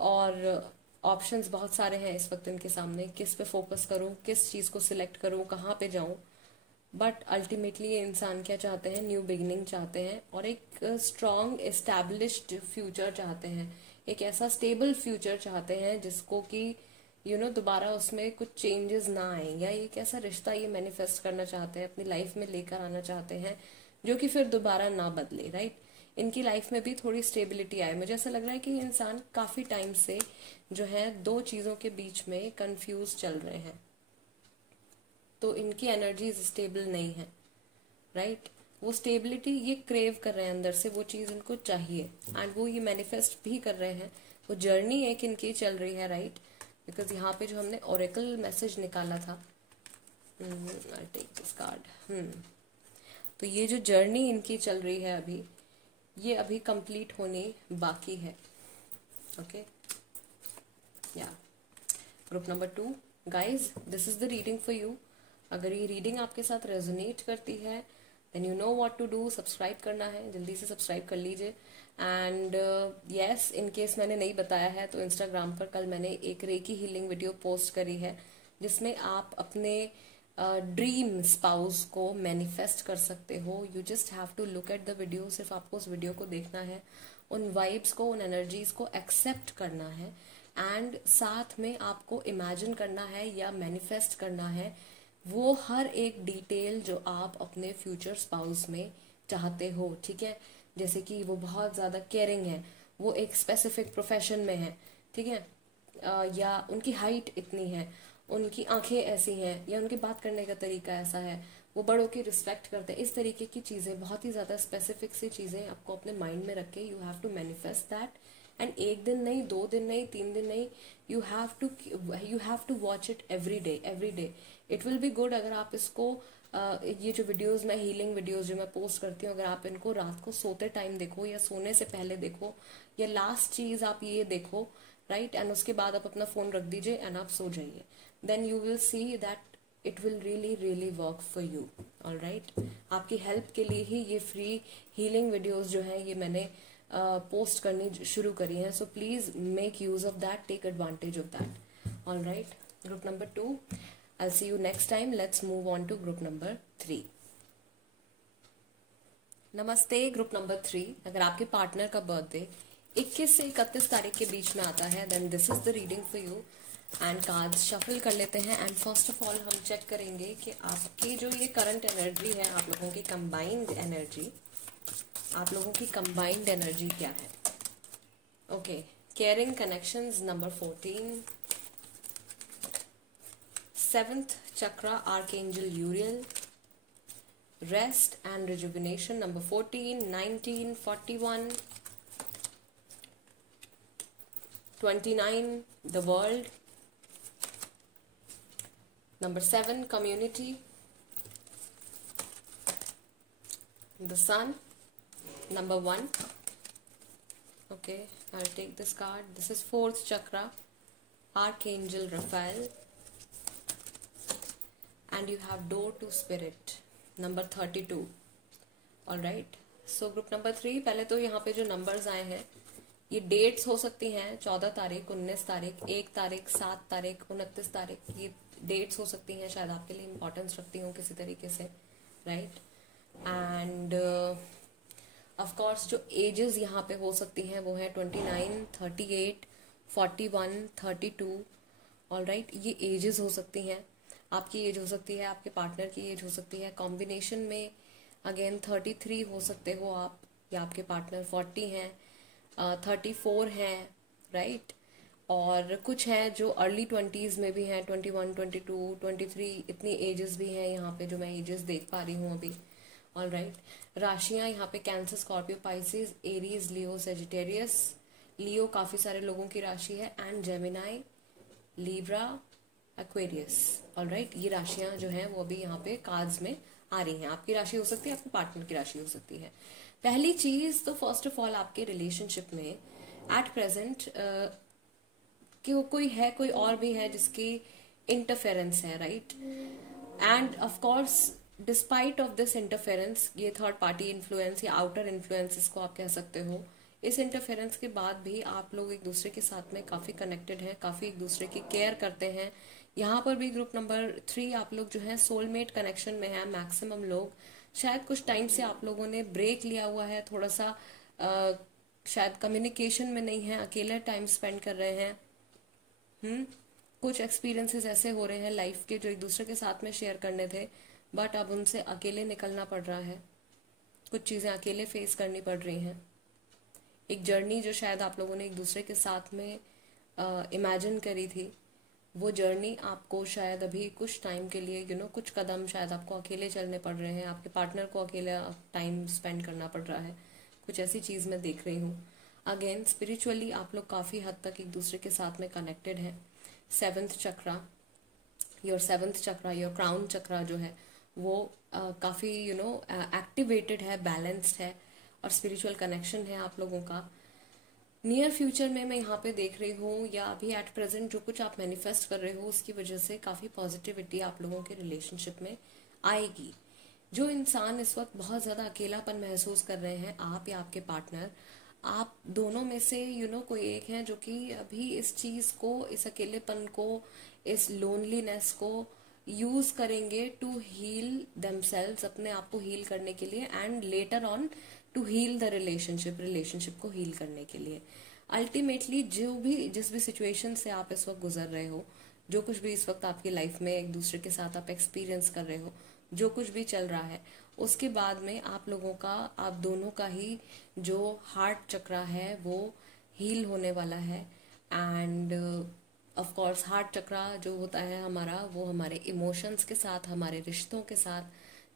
और ऑप्शंस बहुत सारे हैं इस वक्त इनके सामने, किस पे फोकस करूं, किस चीज को सिलेक्ट करूं, कहाँ पे जाऊं। बट अल्टीमेटली ये इंसान क्या चाहते हैं, न्यू बिगिनिंग चाहते हैं और एक स्ट्रॉन्ग एस्टैब्लिश्ड फ्यूचर चाहते हैं, एक ऐसा स्टेबल फ्यूचर चाहते हैं जिसको कि दोबारा उसमें कुछ चेंजेस ना आए, या एक ऐसा रिश्ता ये मैनिफेस्ट करना चाहते हैं, अपनी लाइफ में लेकर आना चाहते हैं जो कि फिर दोबारा ना बदले, राइट। इनकी लाइफ में भी थोड़ी स्टेबिलिटी आए। मुझे ऐसा लग रहा है कि ये इंसान काफी टाइम से जो है दो चीजों के बीच में कंफ्यूज चल रहे हैं, तो इनकी एनर्जीज स्टेबल नहीं है, राइट। वो स्टेबिलिटी ये क्रेव कर रहे हैं अंदर से, वो चीज इनको चाहिए एंड वो ये मैनिफेस्ट भी कर रहे हैं। वो जर्नी एक इनकी चल रही है, राइट, बिकॉज यहाँ पे जो हमने ओरेकल मैसेज निकाला था, आई टेक दिस कार्ड, तो ये जो जर्नी इनकी चल रही है अभी, ये अभी कंप्लीट होने बाकी है। ओके, या group number 2 guys, this is the reading for you. अगर ये रीडिंग आपके साथ रेजोनेट करती है then you know what to do. Subscribe करना है, जल्दी से सब्सक्राइब कर लीजिए। एंड यस, इन केस मैंने नहीं बताया है तो इंस्टाग्राम पर कल मैंने एक रेकी हीलिंग वीडियो पोस्ट करी है, जिसमें आप अपने ड्रीम स्पाउस को मैनिफेस्ट कर सकते हो। You just have to look at the video, सिर्फ आपको उस वीडियो को देखना है, उन वाइब्स को, उन एनर्जीज को एक्सेप्ट करना है एंड साथ में आपको इमेजिन करना है या मैनिफेस्ट करना है वो हर एक डिटेल जो आप अपने फ्यूचर स्पाउस में चाहते हो, ठीक है। जैसे कि वो बहुत ज्यादा केयरिंग है, वो एक स्पेसिफिक प्रोफेशन में है, ठीक है, या उनकी हाइट इतनी है, उनकी आंखें ऐसी हैं, या उनके बात करने का तरीका ऐसा है, वो बड़ों की रिस्पेक्ट करते हैं। इस तरीके की चीजें, बहुत ही ज्यादा स्पेसिफिक सी चीजें आपको अपने माइंड में रख के you have to manifest that. And एक दिन नहीं, 2 दिन नहीं, 3 दिन नहीं, you have to watch it every day. It will be good अगर आप इसको ये जो वीडियोस, मैं हीलिंग वीडियोस जो मैं पोस्ट करती हूँ, अगर आप इनको रात को सोते टाइम देखो या सोने से पहले देखो, या लास्ट चीज आप ये देखो, राइट, एंड उसके बाद आप अपना फोन रख दीजिए एंड आप सो जाइए, then you will see that it will really work for you. Alright, आपकी हेल्प के लिए ही ये फ्री हीलिंग वीडियोस जो है ये मैंने पोस्ट करनी शुरू करी है। So please make use of that, take advantage of that. Alright, group number 2, I'll see you next time. Let's move on to group number 3. नमस्ते ग्रुप नंबर 3। अगर आपके पार्टनर का बर्थडे 21 से 31 तारीख के बीच में आता है then this is the reading for you. And cards shuffle कर लेते हैं एंड फर्स्ट ऑफ ऑल हम चेक करेंगे कि आपकी जो ये करंट एनर्जी है, आप लोगों की कंबाइंड एनर्जी क्या है। Okay, caring connections number 14, 7th chakra archangel Uriel, rest and rejuvenation number 14, 19, 41, 29 the world, number 7 community, the sun, number 1. Okay, I'll take this card. This is 4th chakra archangel Raphael. and you have door to spirit number 32. All right. So group number 3, पहले तो यहाँ पे जो numbers आए हैं ये dates हो सकती हैं 14 तारीख, 19 तारीख, 1 तारीख, 7 तारीख, 29 तारीख, ये डेट्स हो सकती हैं, शायद आपके लिए इम्पोर्टेंस रखती हूँ किसी तरीके से, राइट. एंड ऑफ कोर्स जो एजेस यहाँ पे हो सकती हैं वो है 29, 38, 41, 32. ऑल राइट, ये एजेस हो सकती हैं. आपकी एज हो सकती है, आपके पार्टनर की एज हो सकती है. कॉम्बिनेशन में अगेन 33 हो सकते हो आप, या आपके पार्टनर 40 हैं, 34 हैं, राइट. और कुछ हैं जो अर्ली 20s में भी हैं, 21, 22, 23, इतनी एजेस भी हैं यहाँ पे जो मैं एजेस देख पा रही हूँ अभी. All right. राशियां यहाँ पे Cancer, Scorpio, Pisces, Aries, Leo, Sagittarius. लियो काफी सारे लोगों की राशि है, and Gemini, Libra, Aquarius. All right, ये राशियां जो हैं वो अभी यहाँ पे कार्ड्स में आ रही हैं. आपकी राशि हो सकती है, आपके पार्टनर की राशि हो सकती है. पहली चीज तो फर्स्ट ऑफ ऑल आपके रिलेशनशिप में एट प्रेजेंट कि वो कोई है, कोई और भी है जिसकी इंटरफेरेंस है, right. End of course despite of this interference, ये थर्ड पार्टी इन्फ्लुएंस या आउटर इन्फ्लुएंस इसको आप कह सकते हो, इस इंटरफेरेंस के बाद भी आप लोग एक दूसरे के साथ में काफी कनेक्टेड हैं, काफी एक दूसरे की केयर करते हैं. यहाँ पर भी ग्रुप नंबर 3 आप लोग जो है सोलमेट कनेक्शन में है. मैक्सिमम लोग शायद कुछ टाइम से आप लोगों ने ब्रेक लिया हुआ है, थोड़ा सा शायद कम्युनिकेशन में नहीं है, अकेले टाइम स्पेंड कर रहे हैं. कुछ एक्सपीरियंसेस ऐसे हो रहे हैं लाइफ के जो एक दूसरे के साथ में शेयर करने थे, बट अब उनसे अकेले निकलना पड़ रहा है. कुछ चीजें अकेले फेस करनी पड़ रही हैं. एक जर्नी जो शायद आप लोगों ने एक दूसरे के साथ में इमेजिन करी थी, वो जर्नी आपको शायद अभी कुछ टाइम के लिए कुछ कदम शायद आपको अकेले चलने पड़ रहे हैं. आपके पार्टनर को अकेले टाइम स्पेंड करना पड़ रहा है. कुछ ऐसी चीज मैं देख रही हूँ. अगेन स्पिरिचुअली आप लोग काफी हद तक एक दूसरे के साथ में कनेक्टेड हैं. 7th chakra, your 7th chakra, your crown chakra जो है वो काफी एक्टिवेटेड है, बैलेंस्ड है, और स्पिरिचुअल कनेक्शन है आप लोगों का. नियर फ्यूचर में मैं यहाँ पे देख रही हूँ, या अभी एट प्रेजेंट जो कुछ आप मैनिफेस्ट कर रहे हो उसकी वजह से काफी पॉजिटिविटी आप लोगों के रिलेशनशिप में आएगी. जो इंसान इस वक्त बहुत ज्यादा अकेलापन महसूस कर रहे हैं, आप या आपके पार्टनर, आप दोनों में से कोई एक है जो कि अभी इस चीज को, इस अकेलेपन को, इस लोनलीनेस को यूज करेंगे टू हील देमसेल्व्स, अपने आप को हील करने के लिए, and later on to heal the relationship को हील करने के लिए. अल्टीमेटली जिस भी सिचुएशन से आप इस वक्त गुजर रहे हो, जो कुछ भी इस वक्त आपकी लाइफ में एक दूसरे के साथ आप एक्सपीरियंस कर रहे हो, जो कुछ भी चल रहा है, उसके बाद में आप लोगों का, आप दोनों का ही जो हार्ट चक्रा है वो हील होने वाला है. एंड ऑफ कोर्स हार्ट चक्रा जो होता है हमारा, वो हमारे इमोशंस के साथ, हमारे रिश्तों के साथ,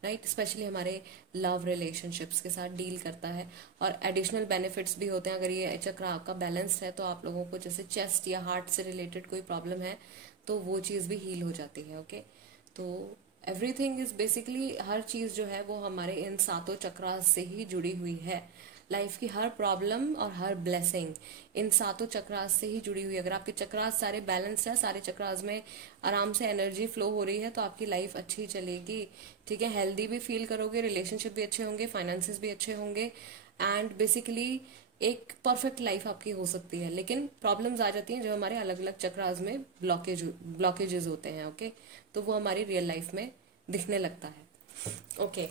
राइट, स्पेशली हमारे लव रिलेशनशिप्स के साथ डील करता है. और एडिशनल बेनिफिट्स भी होते हैं. अगर ये चक्र आपका बैलेंस्ड है तो आप लोगों को जैसे चेस्ट या हार्ट से रिलेटेड कोई प्रॉब्लम है तो वो चीज भी हील हो जाती है. ओके, तो एवरीथिंग इज बेसिकली, हर चीज जो है वो हमारे इन 7 चक्रास से ही जुड़ी हुई है. लाइफ की हर प्रॉब्लम और हर ब्लेसिंग इन 7 चक्रास से ही जुड़ी हुई है. अगर आपके चक्रास सारे बैलेंस है, सारे चक्रास में आराम से एनर्जी फ्लो हो रही है, तो आपकी लाइफ अच्छी चलेगी. ठीक है, हेल्दी भी फील करोगे, रिलेशनशिप भी अच्छे होंगे, फाइनेंसेस भी अच्छे होंगे, एंड बेसिकली एक परफेक्ट लाइफ आपकी हो सकती है. लेकिन प्रॉब्लम्स आ जाती हैं जो हमारे अलग अलग चक्रास में ब्लॉकेजेस होते हैं. ओके, तो वो हमारी रियल लाइफ में दिखने लगता है. ओके,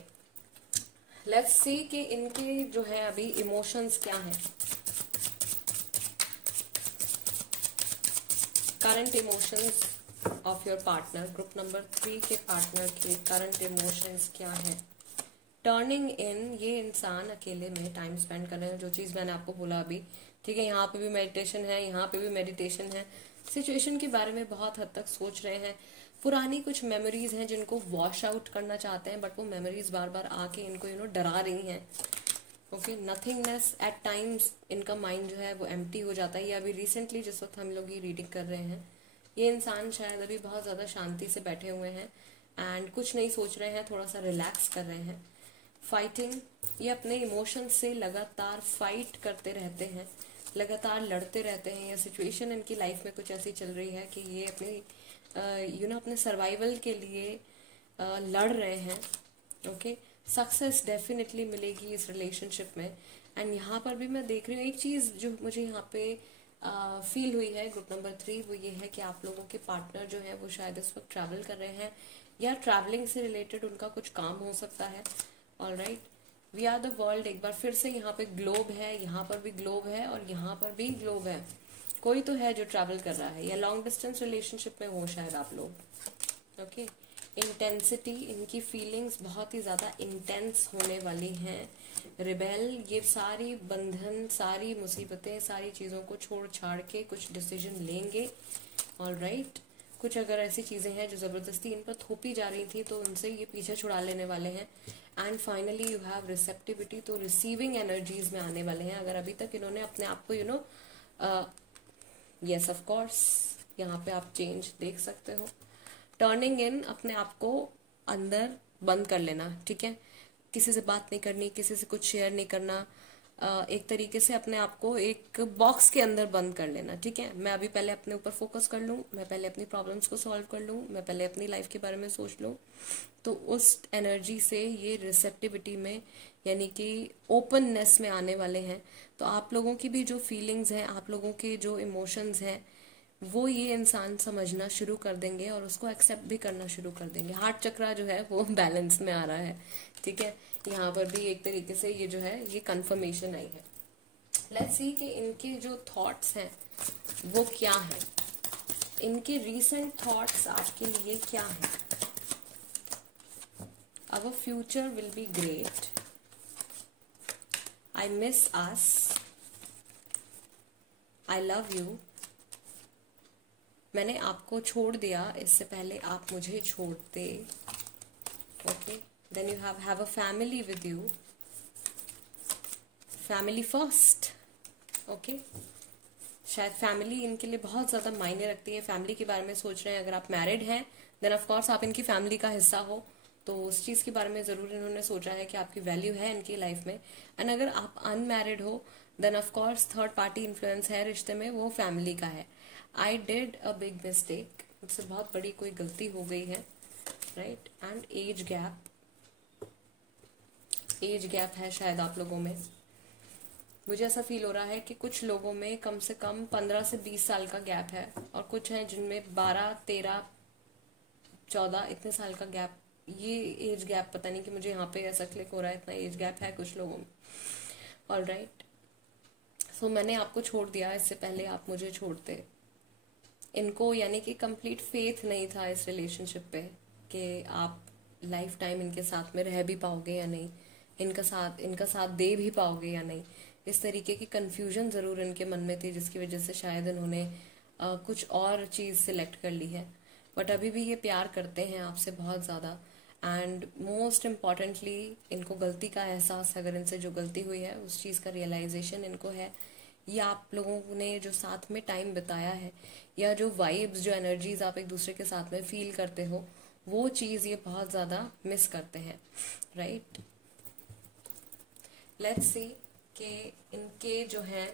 लेट्स सी कि इनके जो है अभी इमोशंस क्या हैं. Current emotions of your partner, group number 3 के पार्टनर के करंट इमोशंस क्या है. टर्निंग इन, ये इंसान अकेले में टाइम स्पेंड कर रहे हैं, जो चीज मैंने आपको बोला अभी. ठीक है, यहाँ पे भी मेडिटेशन है, यहाँ पे भी मेडिटेशन है. सिचुएशन के बारे में बहुत हद तक सोच रहे हैं. पुरानी कुछ मेमोरीज हैं जिनको वॉश आउट करना चाहते हैं, बट वो मेमोरीज बार बार आके इनको डरा रही हैं. ओके, नथिंगनेस एट टाइम्स, इनका माइंड जो है वो एम्प्टी हो जाता है. या अभी रिसेंटली जिस वक्त हम लोग ये रीडिंग कर रहे हैं, ये इंसान शायद अभी बहुत ज्यादा शांति से बैठे हुए हैं एंड कुछ नहीं सोच रहे हैं, थोड़ा सा रिलैक्स कर रहे हैं. फाइटिंग, ये अपने इमोशंस से लगातार फाइट करते रहते हैं, लगातार लड़ते रहते हैं. या सिचुएशन इनकी लाइफ में कुछ ऐसी चल रही है कि ये अपने अपने सर्वाइवल के लिए लड़ रहे हैं, ओके, सक्सेस डेफिनेटली मिलेगी इस रिलेशनशिप में। एंड यहाँ पर भी मैं देख रही हूँ एक चीज जो मुझे यहाँ पे फील हुई है ग्रुप नंबर 3, वो ये है कि आप लोगों के पार्टनर जो है वो शायद इस वक्त ट्रैवल कर रहे हैं या ट्रैवलिंग से रिलेटेड उनका कुछ काम हो सकता है। Alright, we are the world, एक बार फिर से यहाँ पे ग्लोब है, यहाँ पर भी ग्लोब है और यहाँ पर भी ग्लोब है। कोई तो है जो ट्रैवल कर रहा है या लॉन्ग डिस्टेंस रिलेशनशिप में हो शायद आप लोग, ओके। इंटेंसिटी, इनकी फीलिंग्स बहुत ही ज्यादा इंटेंस होने वाली हैं। रिबेल, ये सारी बंधन, सारी मुसीबतें, सारी चीजों को छोड़ छाड़ के कुछ डिसीजन लेंगे। ऑलराइट, कुछ अगर ऐसी चीजें हैं जो जबरदस्ती इन पर थोपी जा रही थी तो उनसे ये पीछे छुड़ा लेने वाले हैं। And finally you have receptivity, तो रिसीविंग एनर्जीज में आने वाले हैं। अगर अभी तक इन्होंने अपने आप को यस ऑफ कोर्स, यहाँ पे आप चेंज देख सकते हो। टर्निंग इन, अपने आप को अंदर बंद कर लेना, ठीक है, किसी से बात नहीं करनी, किसी से कुछ शेयर नहीं करना, एक तरीके से अपने आप को एक बॉक्स के अंदर बंद कर लेना, ठीक है। मैं अभी पहले अपने ऊपर फोकस कर लूँ, मैं पहले अपनी प्रॉब्लम्स को सॉल्व कर लूँ, मैं पहले अपनी लाइफ के बारे में सोच लूँ, तो उस एनर्जी से ये रिसेप्टिविटी में यानी कि ओपननेस में आने वाले हैं। तो आप लोगों की भी जो फीलिंग्स हैं, आप लोगों के जो इमोशंस हैं, वो ये इंसान समझना शुरू कर देंगे और उसको एक्सेप्ट भी करना शुरू कर देंगे। हार्ट चक्रा जो है वो बैलेंस में आ रहा है, ठीक है। यहाँ पर भी एक तरीके से ये जो है ये कंफर्मेशन आई है। लेट्स सी कि इनके जो थॉट्स हैं वो क्या है, इनके रीसेंट थॉट्स आपके लिए क्या है। Our future will be great, I miss us, I love you, मैंने आपको छोड़ दिया, इससे पहले आप मुझे छोड़ते, okay. Then you have a family with you, family first, okay. शायद फैमिली इनके लिए बहुत ज्यादा मायने रखती है, फैमिली के बारे में सोच रहे हैं। अगर आप मैरिड हैं देन ऑफ कोर्स आप इनकी फैमिली का हिस्सा हो, तो उस चीज के बारे में जरूर इन्होंने सोचा है कि आपकी वैल्यू है इनकी लाइफ में। एंड अगर आप अनमैरिड हो then of course third party influence है रिश्ते में, वो फैमिली का है। I did a big mistake, मुझसे बहुत बड़ी कोई गलती हो गई है, राइट। एंड एज गैप है शायद आप लोगों में। मुझे ऐसा फील हो रहा है कि कुछ लोगों में कम से कम 15 से 20 साल का गैप है और कुछ हैं जिनमें 12, 13, 14 इतने साल का गैप। ये एज गैप पता नहीं कि मुझे यहाँ पे ऐसा क्लिक हो रहा है, इतना एज गैप है कुछ लोगों में। ऑलराइट, सो मैंने आपको छोड़ दिया, इससे पहले आप मुझे छोड़ते। इनको यानी कि कंप्लीट फेथ नहीं था इस रिलेशनशिप पे कि आप लाइफ टाइम इनके साथ में रह भी पाओगे या नहीं, इनका साथ दे भी पाओगे या नहीं। इस तरीके की कंफ्यूजन जरूर इनके मन में थी, जिसकी वजह से शायद इन्होंने कुछ और चीज सिलेक्ट कर ली है। बट अभी भी ये प्यार करते हैं आपसे बहुत ज्यादा। एंड मोस्ट इम्पॉर्टेंटली इनको गलती का एहसास, अगर इनसे जो गलती हुई है उस चीज का रियलाइजेशन इनको है। ये आप लोगों ने जो साथ में टाइम बिताया है या जो वाइब्स, जो एनर्जीज आप एक दूसरे के साथ में फील करते हो, वो चीज ये बहुत ज्यादा मिस करते हैं, राइट। लेट्स सी कि इनके जो है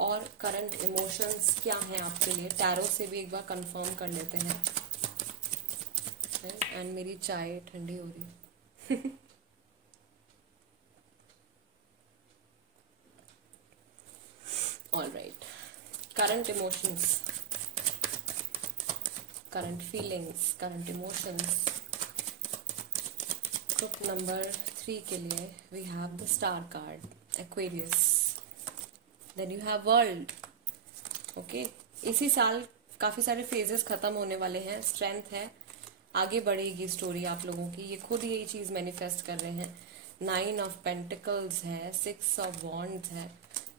और करंट इमोशंस क्या हैं आपके लिए। टैरो से भी एक बार कंफर्म कर लेते हैं। एंड मेरी चाय ठंडी हो रही है। All right, current emotions, current feelings, current emotions. Group number 3 के लिए we have the star card, Aquarius, then you have world, okay. इसी साल काफी सारे फेजेस खत्म होने वाले हैं, स्ट्रेंथ है, आगे बढ़ेगी स्टोरी आप लोगों की, ये खुद यही चीज मैनिफेस्ट कर रहे हैं। 9 ऑफ पेंटिकल्स है, 6 ऑफ वॉन्ड्स है,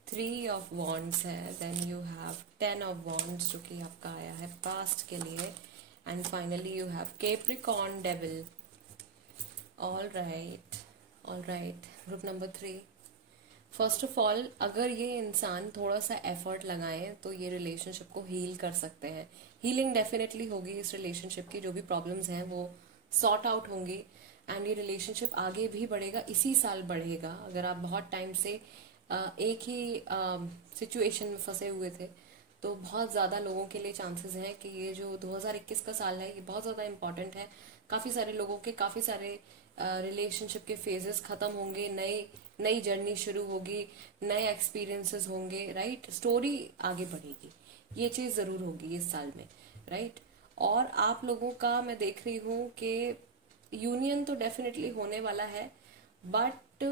3 ऑफ वॉन्ड्स है, then you have 10 of wands जो कि आपका आया है पास्ट के लिए, and finally you have Capricorn devil. All right, group number 3, first of all अगर ये इंसान थोड़ा सा एफर्ट लगाएं तो ये रिलेशनशिप को हील कर सकते हैं। हीलिंग डेफिनेटली होगी इस रिलेशनशिप की, जो भी प्रॉब्लम्स हैं वो सॉर्ट आउट होंगी एंड ये रिलेशनशिप आगे भी बढ़ेगा, इसी साल बढ़ेगा। अगर आप बहुत टाइम से एक ही सिचुएशन में फंसे हुए थे तो बहुत ज्यादा लोगों के लिए चांसेस हैं कि ये जो 2021 का साल है ये बहुत ज्यादा इंपॉर्टेंट है। काफी सारे लोगों के काफी सारे रिलेशनशिप के फेजेस खत्म होंगे, नई जर्नी शुरू होगी, नए एक्सपीरियंसेस होंगे, राइट, स्टोरी आगे बढ़ेगी, ये चीज जरूर होगी इस साल में, राइट। और आप लोगों का मैं देख रही हूँ कि यूनियन तो डेफिनेटली होने वाला है, बट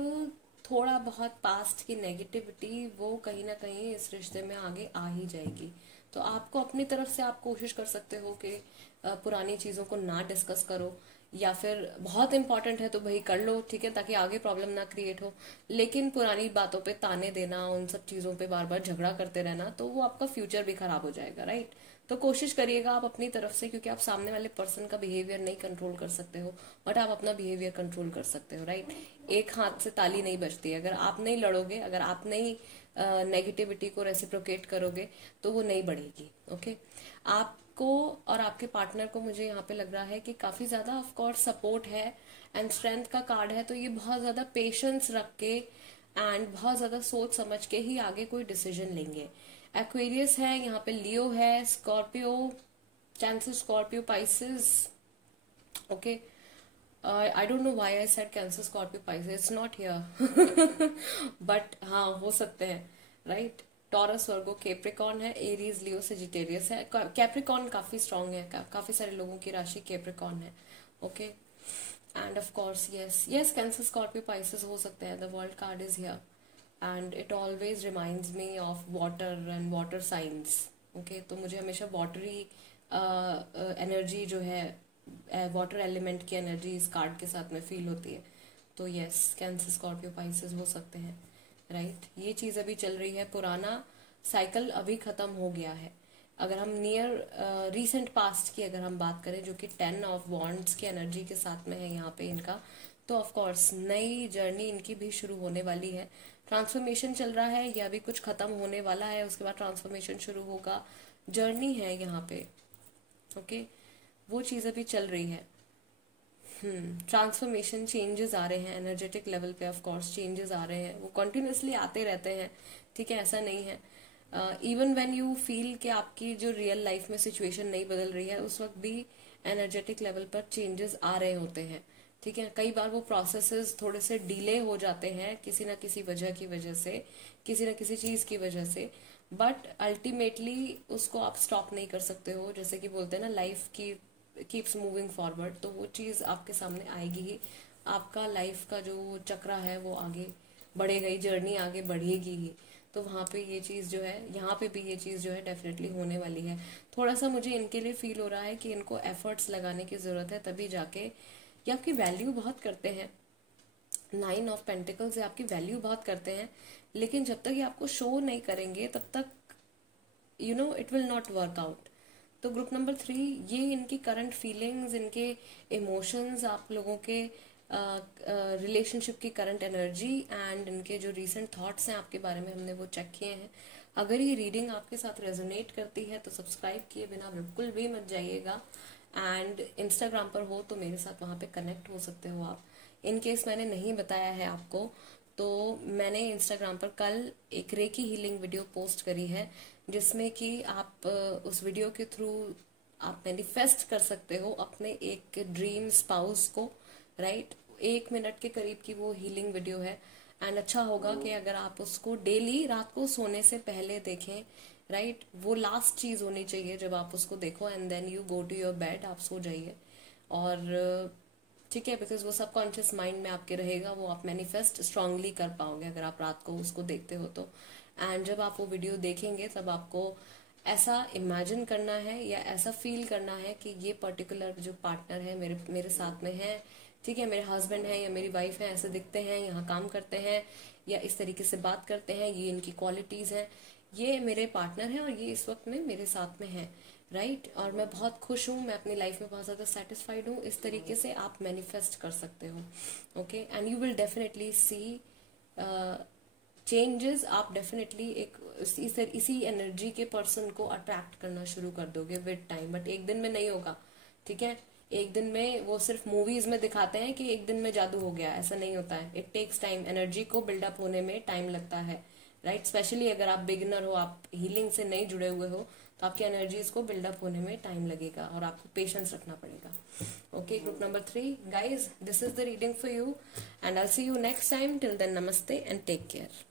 थोड़ा बहुत पास्ट की नेगेटिविटी वो कहीं ना कहीं इस रिश्ते में आगे आ ही जाएगी। तो आपको अपनी तरफ से आप कोशिश कर सकते हो कि पुरानी चीजों को ना डिस्कस करो, या फिर बहुत इंपॉर्टेंट है तो भाई कर लो, ठीक है, ताकि आगे प्रॉब्लम ना क्रिएट हो। लेकिन पुरानी बातों पे ताने देना, उन सब चीजों पे बार बार झगड़ा करते रहना, तो वो आपका फ्यूचर भी खराब हो जाएगा, राइट। तो कोशिश करिएगा आप अपनी तरफ से, क्योंकि आप सामने वाले पर्सन का बिहेवियर नहीं कंट्रोल कर सकते हो, बट आप अपना बिहेवियर कंट्रोल कर सकते हो, राइट। एक हाथ से ताली नहीं बजती। अगर आप नहीं लड़ोगे, अगर आप नहीं नेगेटिविटी को रेसिप्रोकेट करोगे, तो वो नहीं बढ़ेगी, ओके। आपको और आपके पार्टनर को मुझे यहाँ पे लग रहा है कि काफी ज्यादा ऑफ कोर्स सपोर्ट है एंड स्ट्रेंथ का कार्ड है, तो ये बहुत ज्यादा पेशेंस रख के एंड बहुत ज्यादा सोच समझ के ही आगे कोई डिसीजन लेंगे। एक्वेरियस है यहाँ पे, लियो है, Scorpio, cancer, Scorpio, Pisces, okay. I don't know why I said Cancer, Scorpio, Pisces. It's not here. But हाँ हो सकते हैं, राइट। टॉरस, वर्गो, कैप्रिकॉन है, एरीज, लियो, सेजिटेरियस है। कैप्रिकॉन काफी स्ट्रांग है, काफी सारे लोगों की राशि कैप्रिकॉन है, okay. End of course yes cancer, Scorpio, Pisces हो सकते हैं। The world card is here and it always reminds me of water and water science, okay. तो मुझे हमेशा वाटरी एनर्जी जो है, वाटर एलिमेंट की एनर्जी इस कार्ड के साथ में फील होती है। तो यस कैंसर, स्कॉर्पियो, पाइसेस हो सकते हैं, राइट। ये चीज अभी चल रही है, पुराना साइकिल अभी खत्म हो गया है। अगर हम नियर रीसेंट पास्ट की अगर हम बात करें, जो कि 10 ऑफ वॉन्ड्स की एनर्जी के साथ में है यहाँ पे इनका, तो ऑफ कोर्स नई जर्नी इनकी भी शुरू होने वाली है। ट्रांसफॉर्मेशन चल रहा है, या भी कुछ खत्म होने वाला है, उसके बाद ट्रांसफॉर्मेशन शुरू होगा, जर्नी है यहाँ पे, ओके। वो चीज अभी चल रही है। ट्रांसफॉर्मेशन, चेंजेस आ रहे हैं एनर्जेटिक लेवल पे, ऑफ कोर्स चेंजेस आ रहे हैं, वो कंटिन्यूअसली आते रहते हैं, ठीक है, ऐसा नहीं है। इवन व्हेन यू फील कि आपकी जो रियल लाइफ में सिचुएशन नहीं बदल रही है, उस वक्त भी एनर्जेटिक लेवल पर चेंजेस आ रहे होते हैं, ठीक है। कई बार वो प्रोसेसेस थोड़े से डिले हो जाते हैं किसी ना किसी वजह की वजह से, किसी ना किसी चीज की वजह से, बट अल्टीमेटली उसको आप स्टॉप नहीं कर सकते हो। जैसे कि बोलते हैं ना, लाइफ की कीप्स मूविंग फॉरवर्ड, तो वो चीज आपके सामने आएगी ही। आपका लाइफ का जो चक्रा है वो आगे बढ़ेगा ही, जर्नी आगे बढ़ेगी ही। तो वहां पे ये चीज जो है, यहाँ पे भी ये चीज जो है डेफिनेटली होने वाली है। थोड़ा सा मुझे इनके लिए फील हो रहा है कि इनको एफर्ट्स लगाने की जरूरत है, तभी जाके ये आपकी वैल्यू बहुत करते हैं। 9 ऑफ पेंटिकल्स से आपकी वैल्यू बहुत करते हैं, लेकिन जब तक ये आपको शो नहीं करेंगे तब तक it will not work out. तो ग्रुप नंबर 3, ये इनकी करंट फीलिंग्स, इनके इमोशंस, आप लोगों के रिलेशनशिप की करंट एनर्जी एंड इनके जो रीसेंट थॉट्स हैं आपके बारे में, हमने वो चेक किए हैं। अगर ये रीडिंग आपके साथ रेजोनेट करती है तो सब्सक्राइब किए बिना बिल्कुल भी मत जाइएगा, एंड इंस्टाग्राम पर हो तो मेरे साथ वहां पे कनेक्ट हो सकते हो आप। इन केस मैंने नहीं बताया है आपको, तो मैंने इंस्टाग्राम पर कल एक रेकी हीलिंग वीडियो पोस्ट करी है, जिसमें कि आप उस वीडियो के थ्रू आप मैनिफेस्ट कर सकते हो अपने एक ड्रीम स्पाउस को, राइट। 1 मिनट के करीब की वो हीलिंग वीडियो है, एंड अच्छा होगा कि अगर आप उसको डेली रात को सोने से पहले देखें, राइट। वो लास्ट चीज होनी चाहिए जब आप उसको देखो, and then you go to your bed, आप सो जाइए। और ठीक है, बिकॉज वो सबकॉन्शियस माइंड में आपके रहेगा, वो आप मैनिफेस्ट स्ट्रांगली कर पाओगे अगर आप रात को उसको देखते हो तो। एंड जब आप वो वीडियो देखेंगे तब आपको ऐसा इमेजिन करना है या ऐसा फील करना है कि ये पर्टिकुलर जो पार्टनर है मेरे साथ में है, ठीक है, मेरे हस्बैंड है या मेरी वाइफ है, ऐसे दिखते हैं, यहाँ काम करते हैं या इस तरीके से बात करते हैं, ये इनकी क्वालिटीज हैं, ये मेरे पार्टनर हैं और ये इस वक्त में मेरे साथ में है, राइट। और मैं बहुत खुश हूँ, मैं अपनी लाइफ में बहुत ज्यादा सेटिस्फाइड हूँ। इस तरीके से आप मैनिफेस्ट कर सकते हो, okay. And you will definitely see changes. आप डेफिनेटली एक इसी एनर्जी के पर्सन को अट्रैक्ट करना शुरू कर दोगे विद टाइम, बट एक दिन में नहीं होगा, ठीक है। एक दिन में वो सिर्फ मूवीज में दिखाते हैं कि एक दिन में जादू हो गया, ऐसा नहीं होता है। इट टेक्स टाइम, एनर्जी को बिल्डअप होने में टाइम लगता है, राइट। स्पेशली अगर आप बिगिनर हो, आप हीलिंग से नहीं जुड़े हुए हो, तो आपकी एनर्जीज को बिल्डअप होने में टाइम लगेगा और आपको पेशेंस रखना पड़ेगा, okay. Okay, group number 3. Guys, this is the reading for you and I'll see you next time. Till then, namaste and take care.